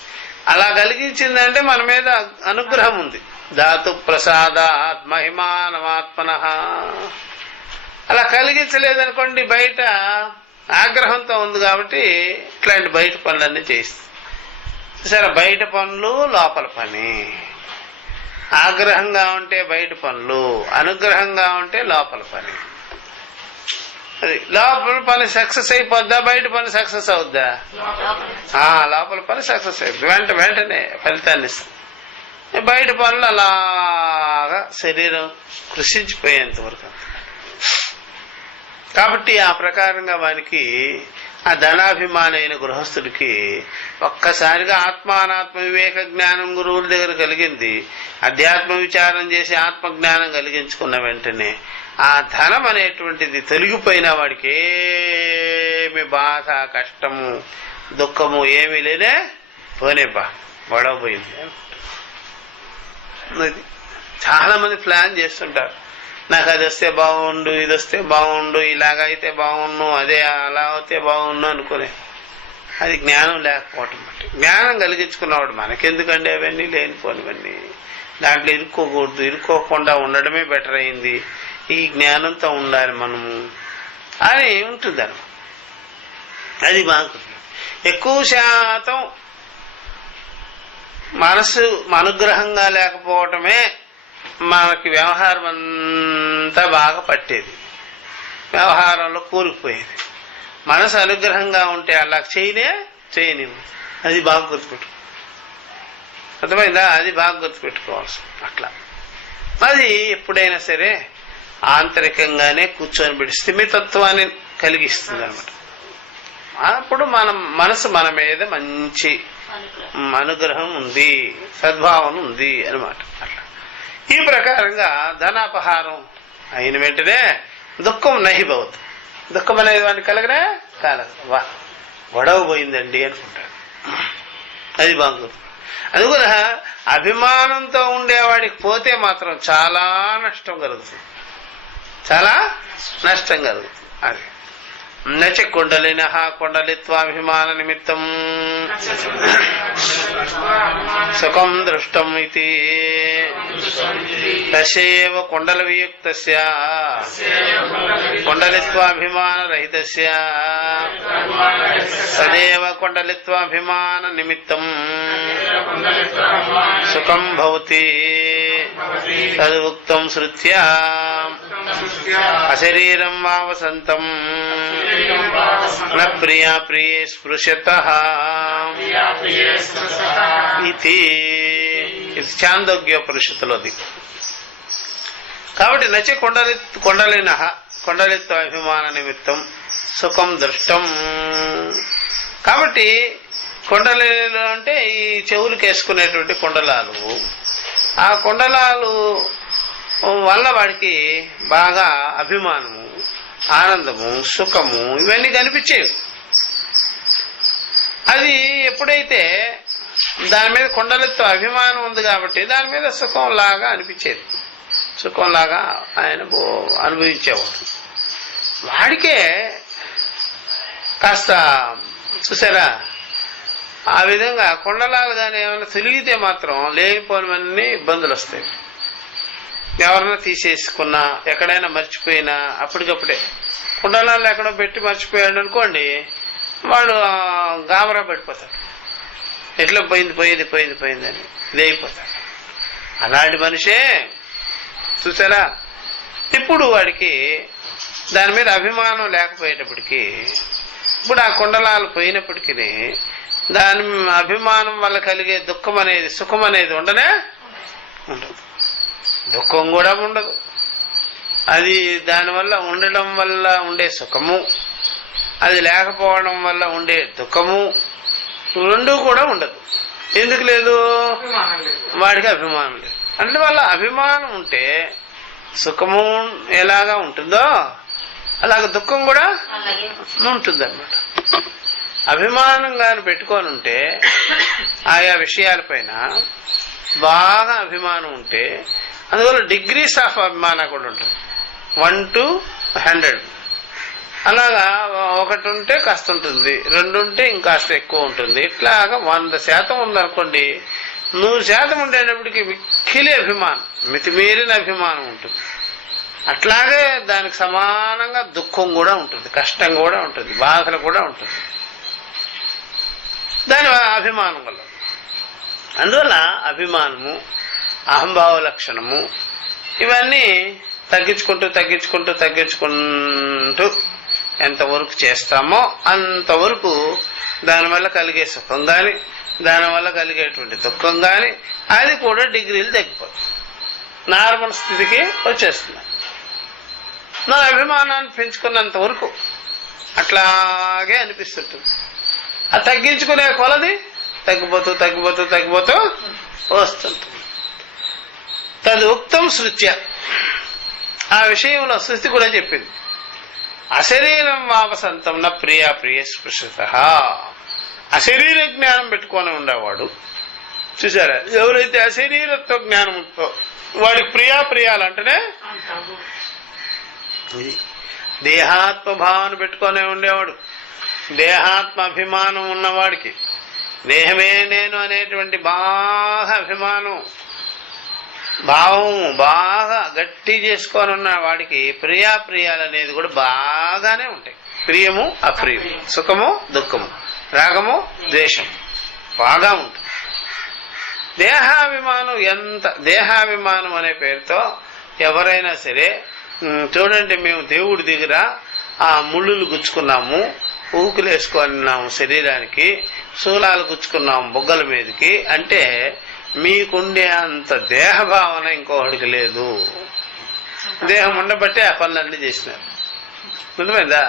అలా కలిగించిందంటే మన మీద అనుగ్రహం ఉంది. ధాతు ప్రసాదాత్ మహిమానమాత్మన. అలా కలిగించలేదనుకోండి బయట ఆగ్రహంతో ఉంది కాబట్టి ఇట్లాంటి బయట పనులన్నీ చేయిస్తుంది. సరే బయట పనులు లోపల పని, ఆగ్రహంగా ఉంటే బయట పనులు, అనుగ్రహంగా ఉంటే లోపల పని. అది లోపల పని సక్సెస్ అయిపోద్దా, బయట పని సక్సెస్ అవుద్దా? లోపల పని సక్సెస్ అయిపోద్ది, వెంటనే ఫలితాన్ని ఇస్తుంది. బయట పనులు అలాగా శరీరం కృషించిపోయేంత వరకు. కాబట్టి ఆ ప్రకారంగా వానికి ఆ ధనాభిమానైన గృహస్థుడికి ఒక్కసారిగా ఆత్మానాత్మ వివేక జ్ఞానం గురువుల దగ్గర కలిగింది. అధ్యాత్మ విచారం చేసి ఆత్మజ్ఞానం కలిగించుకున్న వెంటనే ఆ ధనం అనేటువంటిది తొలగిపోయిన వాడికి ఏమి బాధ కష్టము దుఃఖము ఏమీ లేనే పోనేబ్బా గొడవ పోయింది. చాలా మంది ప్లాన్ చేస్తుంటారు, నాకు అది వస్తే బాగుండు, ఇది వస్తే బాగుండు, ఇలాగైతే బాగుండు, అదే అలా అయితే బాగుండు అనుకునే. అది జ్ఞానం లేకపోవటం బట్టి. జ్ఞానం కలిగించుకున్నవాడు మనకెందుకండి అవన్నీ లేనిపోనివన్నీ, దాంట్లో ఇరుక్కోకూడదు, ఇరుక్కోకుండా ఉండడమే బెటర్ అయింది, ఈ జ్ఞానంతో ఉండాలి మనము అని ఉంటుంది అన్నమాట. అది మాకు ఎక్కువ శాతం మనసు అనుగ్రహంగా లేకపోవటమే మనకి వ్యవహారం అంతా బాగా పట్టేది, వ్యవహారంలో కూలిపోయేది. మనసు అనుగ్రహంగా ఉంటే అలా చేయనివ్వు. అది బాగా గుర్తుపెట్టు, అర్థమైందా? అది బాగా గుర్తుపెట్టుకోవాల్సి. అట్లా అది ఎప్పుడైనా సరే ఆంతరికంగానే కూర్చొని పెట్టి స్థిమితత్వాన్ని కలిగిస్తుంది అనమాట. అప్పుడు మనసు మన మీద మంచి అనుగ్రహం ఉంది, సద్భావన ఉంది అనమాట. అట్లా ఈ ప్రకారంగా ధనాపహారం అయిన వెంటనే దుఃఖం నహిభవత్, దుఃఖం అనేది వాడిని కలగనే కాలదు. గొడవ పోయిందండి అనుకుంటాడు, అది బాగుంది. అది కూడా అభిమానంతో ఉండేవాడికి పోతే మాత్రం చాలా నష్టం కలుగుతుంది, చాలా నష్టం కలుగుతుంది. అది నచ కుండలిన కుండలిత్వాభిమాన నిమిత్తం సుఖం దృష్టం ఇది తస్యైవ కుండల వియుక్తస్య కుండలిత్వాభిమాన రహితస్య తదేవ కుండలిత్వాభిమాన నిమిత్తం సుఖం భవతి తదుక్తం శ్రుత్యా అశరీరం వావసంతం న ప్రియా ప్రియే స్పృశతః ఇది చాందోగ్యోపనిషత్తులోది. కాబట్టి నచ కుండలిన కుండలిత్వ అభిమాన నిమిత్తం సుఖం దృష్టం. కాబట్టి కుండలీలు అంటే ఈ చెవులకు వేసుకునేటువంటి కుండలాలు, ఆ కుండలాలు వల్ల వాడికి బాగా అభిమానము, ఆనందము, సుఖము ఇవన్నీ కనిపించేవి. అది ఎప్పుడైతే దాని మీద కుండలితో అభిమానం ఉంది కాబట్టి దాని మీద సుఖంలాగా అనిపించేది, సుఖంలాగా ఆయన అనుభవించేవాడు. వాడికే కాస్త చూసారా, ఆ విధంగా కుండలాలు కానీ ఏమైనా తిరిగితే మాత్రం లేనిపోనివన్నీ ఇబ్బందులు వస్తాయి. ఎవరైనా తీసేసుకున్నా, ఎక్కడైనా మర్చిపోయినా అప్పటికప్పుడే కుండలాలు ఎక్కడో పెట్టి మర్చిపోయాడు అనుకోండి, వాడు గాబరా పడిపోతాడు, ఎట్లా పోయిందని లేయిపోతాడు. అలాంటి మనిషే చూసారా, ఇప్పుడు వాడికి దాని మీద అభిమానం లేకపోయేటప్పటికీ, ఇప్పుడు ఆ కుండలాలు పోయినప్పటికీ దాని అభిమానం వల్ల కలిగే దుఃఖం అనేది, సుఖం అనేది ఉండనే ఉండదు, దుఃఖం కూడా ఉండదు. అది దానివల్ల ఉండడం వల్ల ఉండే సుఖము, అది లేకపోవడం వల్ల ఉండే దుఃఖము రెండూ కూడా ఉండదు. ఎందుకు లేదు? వాడికి అభిమానం లేదు. అందువల్ల అభిమానం ఉంటే సుఖము ఎలాగా ఉంటుందో అలాగే దుఃఖం కూడా ఉంటుంది అన్నమాట. అభిమానం కానీ పెట్టుకొని ఉంటే ఆయా విషయాలపైన బాగా అభిమానం ఉంటే, అందువల్ల డిగ్రీస్ ఆఫ్ అభిమానం కూడా ఉంటుంది, 1 to 100. అలాగా 1 ఉంటే కాస్త ఉంటుంది, 2 ఉంటే ఇంకాస్త ఎక్కువ ఉంటుంది. ఇట్లాగా 100% ఉందనుకోండి, 100% ఉండేటప్పటికి మిక్కిలి అభిమానం, మితిమీరిన అభిమానం ఉంటుంది. అట్లాగే దానికి సమానంగా దుఃఖం కూడా ఉంటుంది, కష్టం కూడా ఉంటుంది, బాధలు కూడా ఉంటుంది దాని అభిమానం వల్ల. అందువల్ల అభిమానము, అహంభావ లక్షణము ఇవన్నీ తగ్గించుకుంటూ ఎంతవరకు చేస్తామో అంతవరకు దానివల్ల కలిగే సుఖం కానీ, దానివల్ల కలిగేటువంటి దుఃఖం కానీ అది కూడా డిగ్రీలు తగ్గిపోతుంది, నార్మల్ స్థితికి వచ్చేస్తుంది. మన అభిమానాన్ని పెంచుకున్నంత వరకు అట్లాగే అనిపిస్తుంటుంది. ఆ తగ్గించుకునే కొలది తగ్గిపోతూ వస్తుంటుంది. తదుక్తం శృత్య, ఆ విషయంలో శృతి కూడా చెప్పింది. అశరీరం వావసంతం న ప్రియా ప్రియ స్పృశతః. అశరీర జ్ఞానం పెట్టుకొని ఉండేవాడు చూసారా, ఎవరైతే అశరీరత్వ జ్ఞానంతో వాడికి ప్రియాలంటేనే దేహాత్మ భావాన్ని పెట్టుకునే ఉండేవాడు, దేహాత్మ అభిమానం ఉన్నవాడికి, దేహమే నేను అనేటువంటి బాగా అభిమానం భావం బాగా గట్టి చేసుకొని ఉన్న వాడికి ప్రియాలు అనేది కూడా బాగానే ఉంటాయి. ప్రియము అప్రియము, సుఖము దుఃఖము, రాగము ద్వేషం బాగా ఉంటుంది. దేహాభిమానం అనే పేరుతో ఎవరైనా సరే చూడండి, మేము దేవుడి దగ్గర ఆ ముళ్ళులు గుచ్చుకున్నాము, ఊకులు వేసుకున్నాము, శరీరానికి శూలాలు గుచ్చుకున్నాము బొగ్గల మీదకి అంటే మీకుండే అంత దేహభావన ఇంకొకటికి లేదు. దేహం ఉండబట్టే ఆ పనులన్నీ చేసినారు. అర్థమైందా?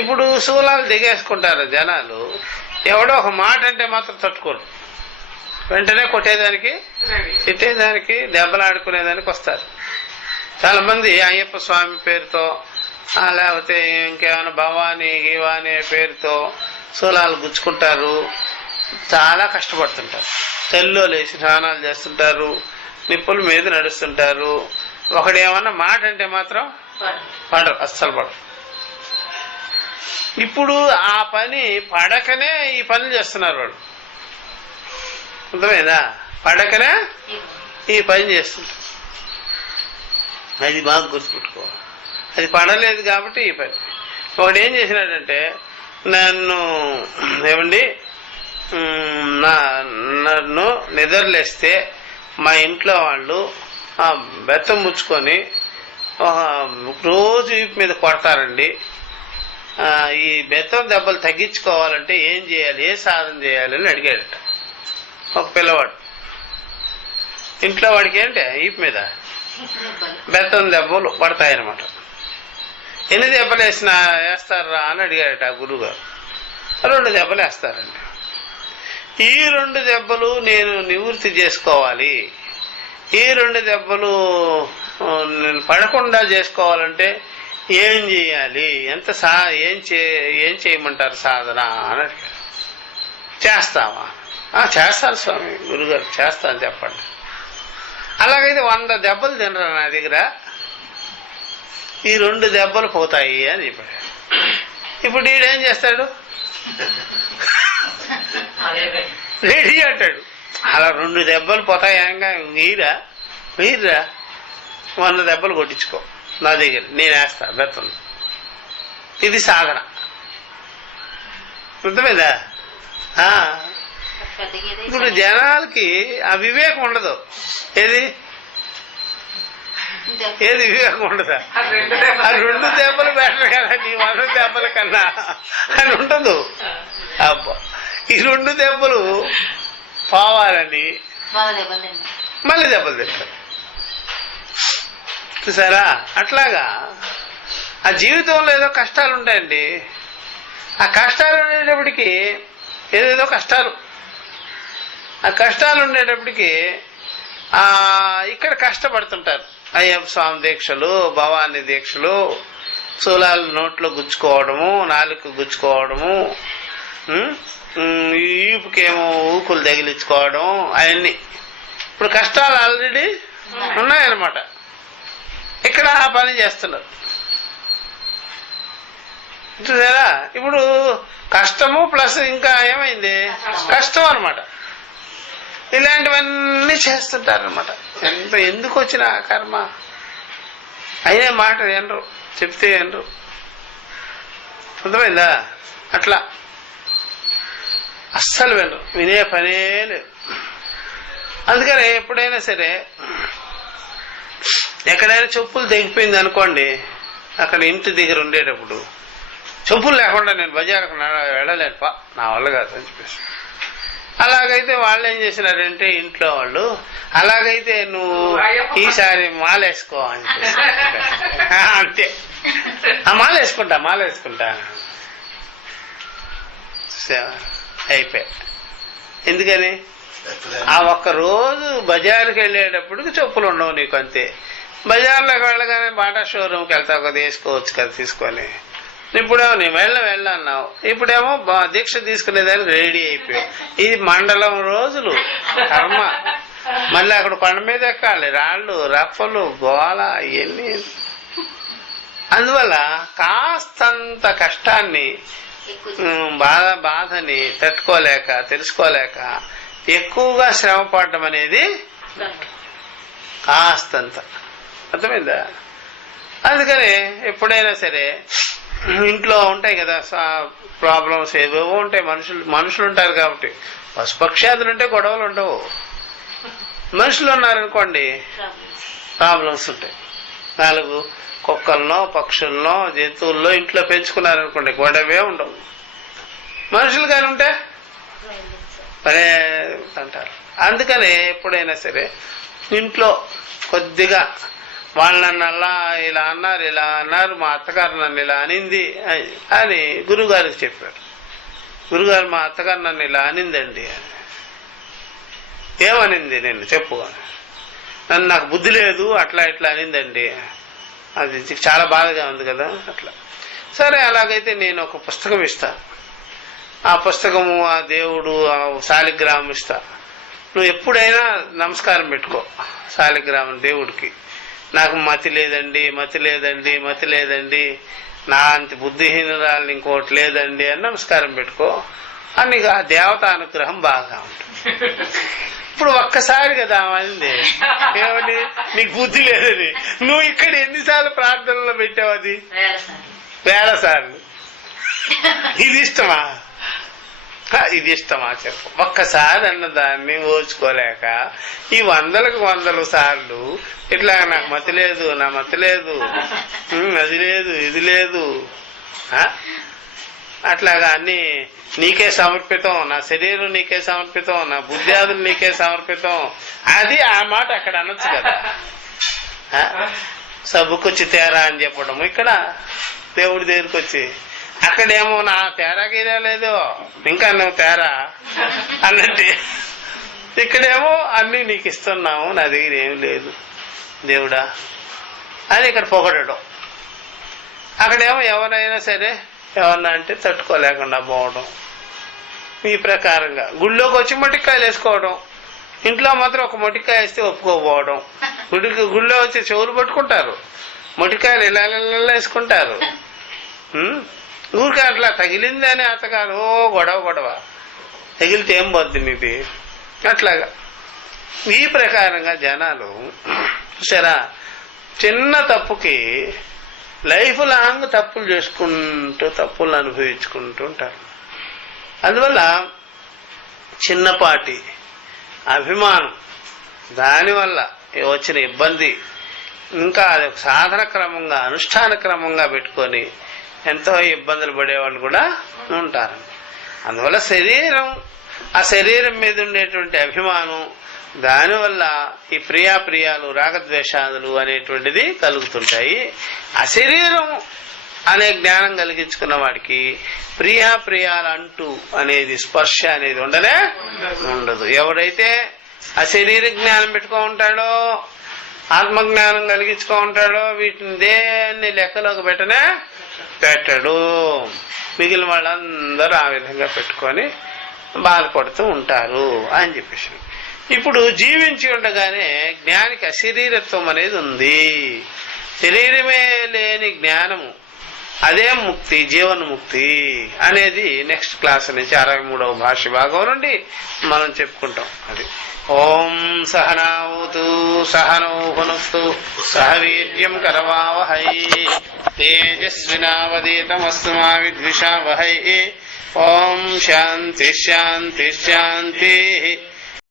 ఇప్పుడు శూలాలు దిగేసుకుంటారు జనాలు. ఎవడో ఒక మాట అంటే మాత్రం తట్టుకోరు, వెంటనే కొట్టేదానికి, తిట్టేదానికి, దెబ్బలాడుకునేదానికి వస్తారు. చాలా మంది అయ్యప్ప స్వామి పేరుతో లేకపోతే ఇంకేమైనా భవానీ గివానీ పేరుతో శూలాలు గుచ్చుకుంటారు. చాలా కష్టపడుతుంటారు. తెల్లో లేచి స్నానాలు చేస్తుంటారు, నిప్పుల మీద నడుస్తుంటారు. ఒకడేమన్నా మాట అంటే మాత్రం పడరు, అస్సలు పడరు. ఇప్పుడు ఆ పని పడకనే ఈ పనులు చేస్తున్నారు వాళ్ళు. అర్థమైందా? పడకనే ఈ పని చేస్తుంటారు. అది బాగా గుర్తుపెట్టుకోవాలి. అది పడలేదు కాబట్టి ఈ పని. ఒకడు ఏం చేసినాడంటే, నన్ను ఏమండి నన్ను నిద్రలేస్తే మా ఇంట్లో వాళ్ళు బెత్తం ముచ్చుకొని రోజు వీపు మీద కొడతారండి. ఈ బెత్తం దెబ్బలు తగ్గించుకోవాలంటే ఏం చేయాలి, ఏ సాధన చేయాలి అని అడిగాడట ఒక పిల్లవాడు. ఇంట్లో వాడికి ఏంటి వీపు మీద బెత్తం దెబ్బలు పడతాయన్నమాట. ఎన్ని దెబ్బలు వేస్తారా అని అడిగాడట ఆ గురువుగారు. 2 దెబ్బలు వేస్తారండి. ఈ 2 దెబ్బలు నేను నివృత్తి చేసుకోవాలి, ఈ 2 దెబ్బలు నేను పడకుండా చేసుకోవాలంటే ఏం చేయాలి, ఏం చేయమంటారు సాధన అని అడిగారు. చేస్తావా? చేస్తాను స్వామి. గురుగారు చేస్తాను చెప్పండి. అలాగైతే 100 దెబ్బలు తినరా నా దగ్గర, ఈ 2 దెబ్బలు పోతాయి అని చెప్పాడు. ఇప్పుడు వీడేం చేస్తాడు? రెడీ అంటాడు. అలా 2 దెబ్బలు పోతాయంగా మీరా 100 దెబ్బలు కొట్టించుకో నా దగ్గర, నేను వేస్తా బెత్తం. ఇది సాధన. అర్థమైందా? ఇప్పుడు జనాలకి ఆ వివేకం ఉండదు. ఏది వివేకం ఉండదా? ఆ 2 దెబ్బలు బెటర్ కదా నీ 100 దెబ్బల కన్నా అని ఉండదు. అబ్బా, ఈ 2 దెబ్బలు పోవాలని మళ్ళీ దెబ్బలు తింటారు. చూసారా? అట్లాగా ఆ జీవితంలో ఏదో కష్టాలు ఉంటాయండి. ఆ కష్టాలు ఉండేటప్పటికి ఏదేదో కష్టాలు, ఆ కష్టాలు ఉండేటప్పటికి ఇక్కడ కష్టపడుతుంటారు. అయ్యప్ప స్వామి దీక్షలు, భవానీ దీక్షలు, శూలాలు నోట్లో గుచ్చుకోవడము, నాలుగు గుచ్చుకోవడము, ఈపుకేమో ఊకులు తగిలించుకోవడం, అవన్నీ ఇప్పుడు కష్టాలు ఆల్రెడీ ఉన్నాయన్నమాట. ఇక్కడ ఆ పని చేస్తున్నారు. చూసారా? ఇప్పుడు కష్టము ప్లస్ ఇంకా ఏమైంది కష్టం అనమాట. ఇలాంటివన్నీ చేస్తుంటారనమాట. ఎందుకు వచ్చిన కర్మ అయినా మాట వినరు, చెప్తే వినరు. అర్థమైందా? అట్లా అస్సలు వినరు, వినే పనే లేదు. అందుకని ఎప్పుడైనా సరే ఎక్కడైనా చెప్పులు తెగిపోయింది అనుకోండి, అక్కడ ఇంటి దగ్గర ఉండేటప్పుడు చెప్పులు లేకుండా నేను బజారుకు వెళ్ళలేను పా, నా వల్ల కాదు అని చెప్పేసి. అలాగైతే వాళ్ళు ఏం చేసినారంటే ఇంట్లో వాళ్ళు, అలాగైతే నువ్వు ఈసారి మాలేసుకో అని చెప్పేసి. అంతే, మాలేసుకుంటా అయిపోయి. ఎందుకని ఆ ఒక్క రోజు బజారుకి వెళ్ళేటప్పటికి చెప్పులు ఉండవు నీకు, అంతే. బజార్లోకి వెళ్ళగానే బాటా షోరూమ్కి వెళ్తావు కదా, వేసుకోవచ్చు కదా తీసుకొని. ఇప్పుడేమో నేను వెళ్ళన్నావు, ఇప్పుడేమో దీక్ష తీసుకునేదానికి రెడీ అయిపోయావు. ఇది మండలం రోజులు కర్మ. మళ్ళీ అక్కడ కొండ మీద ఎక్కాలి, రాళ్ళు రప్పలు గోల ఇవన్నీ. అందువల్ల కాస్తంత కష్టాన్ని బాధని తట్టుకోలేక తెలుసుకోలేక ఎక్కువగా శ్రమ పడడం అనేది కాస్తంత. అర్థమైందా? అందుకని ఎప్పుడైనా సరే ఇంట్లో ఉంటాయి కదా ప్రాబ్లమ్స్, ఏవేవో ఉంటాయి. మనుషులు ఉంటారు కాబట్టి. పశుపక్షాదులు ఉంటే గొడవలు ఉండవు. మనుషులు ఉన్నారనుకోండి ప్రాబ్లమ్స్ ఉంటాయి. 4 కుక్కలనో పక్షులనో జంతువుల్లో ఇంట్లో పెంచుకున్నారనుకోండి గొడవే ఉండవు. మనుషులు కానీ ఉంటే భలే అంటారు. అందుకని ఎప్పుడైనా సరే ఇంట్లో కొద్దిగా వాళ్ళు నన్ను అలా ఇలా అన్నారు, మా అత్తగారు నన్ను ఇలా అనింది అని గురువుగారికి చెప్పారు. గురుగారు, మా అత్తగారు నన్ను ఇలా అనిందండి. ఏమనింది? నేను చెప్పు. నన్ను నాకు బుద్ధి లేదు, అట్లా ఇట్లా అనిందండి. అది చాలా బాధగా ఉంది కదా. అట్లా సరే, అలాగైతే నేను ఒక పుస్తకం ఇస్తా. ఆ పుస్తకము, ఆ దేవుడు, ఆ శాలిగ్రామం ఇస్తా. నువ్వు ఎప్పుడైనా నమస్కారం పెట్టుకో శాలిగ్రామం దేవుడికి. నాకు మతి లేదండి, నా అంత బుద్ధిహీనురాలు ఇంకోటి లేదండి అని నమస్కారం పెట్టుకో అని ఆ దేవత అనుగ్రహం బాగా ఉంటుంది. ఇప్పుడు ఒక్కసారి కదా అయింది ఏమని, నీకు బుద్ధి లేదని. నువ్వు ఇక్కడ ఎన్నిసార్లు ప్రార్థనలో పెట్టావు? అది 1000 సార్లు. ఇది ఇష్టమా చెప్పు. ఒక్కసారి అన్నదాన్ని ఓర్చుకోలేక ఈ 100 సార్లు ఇట్లా నాకు మతి లేదు, నా మతి లేదు, అది లేదు, ఇది లేదు, అట్లాగా అన్ని నీకే సమర్పితం, నా శరీరం నీకే సమర్పితం, నా బుద్ధ్యాదులు నీకే సమర్పితం. అది ఆ మాట అక్కడ అనొచ్చు కదా. సబ్బుకొచ్చి తేరా అని చెప్పడం ఇక్కడ దేవుడి దగ్గరికి వచ్చి, అక్కడేమో నా తేరా గీరా లేదు, ఇంకా నువ్వు తేరా అన్నట్టు. ఇక్కడేమో అన్ని నీకు ఇస్తున్నాము, నా దగ్గర ఏమి లేదు దేవుడా అని ఇక్కడ పొగడడం. అక్కడేమో ఎవరైనా సరే ఎవరన్నా అంటే తట్టుకోలేకుండా పోవడం. ఈ ప్రకారంగా గుళ్ళోకి వచ్చి మొటికాయలు వేసుకోవడం, ఇంట్లో మాత్రం ఒక మొటికాయ వేస్తే ఒప్పుకోకపోవడం. గుళ్ళో వచ్చి చెవులు పట్టుకుంటారు, మొటికాయలు ఇలా వేసుకుంటారు. ఊరికే అట్లా తగిలింది అని అతగారు గొడవ తగిలితే ఏం పోద్ది నీది అట్లాగా. ఈ ప్రకారంగా జనాలు సరే చిన్న తప్పుకి లైఫ్ లాంగ్ తప్పులు చేసుకుంటూ తప్పులు అనుభవించుకుంటూ ఉంటారు. అందువల్ల చిన్నపాటి అభిమానం, దానివల్ల వచ్చిన ఇబ్బంది, ఇంకా అది ఒక సాధన క్రమంగా అనుష్ఠాన క్రమంగా పెట్టుకొని ఎంతో ఇబ్బందులు పడేవాళ్ళు కూడా ఉంటారు. అందువల్ల ఆ శరీరం మీద ఉండేటువంటి అభిమానం, దానివల్ల ఈ ప్రియాప్రియాలు రాగద్వేషాదులు అనేటువంటిది కలుగుతుంటాయి. అశరీరం అనే జ్ఞానం కలిగించుకున్న వాడికి ప్రియాప్రియాలు అంటూ అనేది స్పర్శ అనేది ఉండదు. ఎవరైతే అశరీర జ్ఞానం పెట్టుకో ఉంటాడో, ఆత్మజ్ఞానం కలిగించుకో ఉంటాడో, వీటిని దేన్ని లెక్కలోకి పెట్టడు. మిగిలిన వాళ్ళందరూ ఆ విధంగా పెట్టుకొని బాధపడుతూ ఉంటారు అని చెప్పేసి. ఇప్పుడు జీవించి ఉండగానే జ్ఞానికి అశరీరత్వం అనేది ఉంది. శరీరమే లేని జ్ఞానము, అదే ముక్తి, జీవన్ముక్తి అనేది నెక్స్ట్ క్లాస్ నుంచి 63వ భాష్య భాగం నుండి మనం చెప్పుకుంటాం. అది ఓం సహనావతు సహనో భునక్తు సహ వీర్యం కరవావహై తేజస్వినావదీతమస్తు మా విద్విషావహై. ఓం శాంతి శాంతి శాంతి.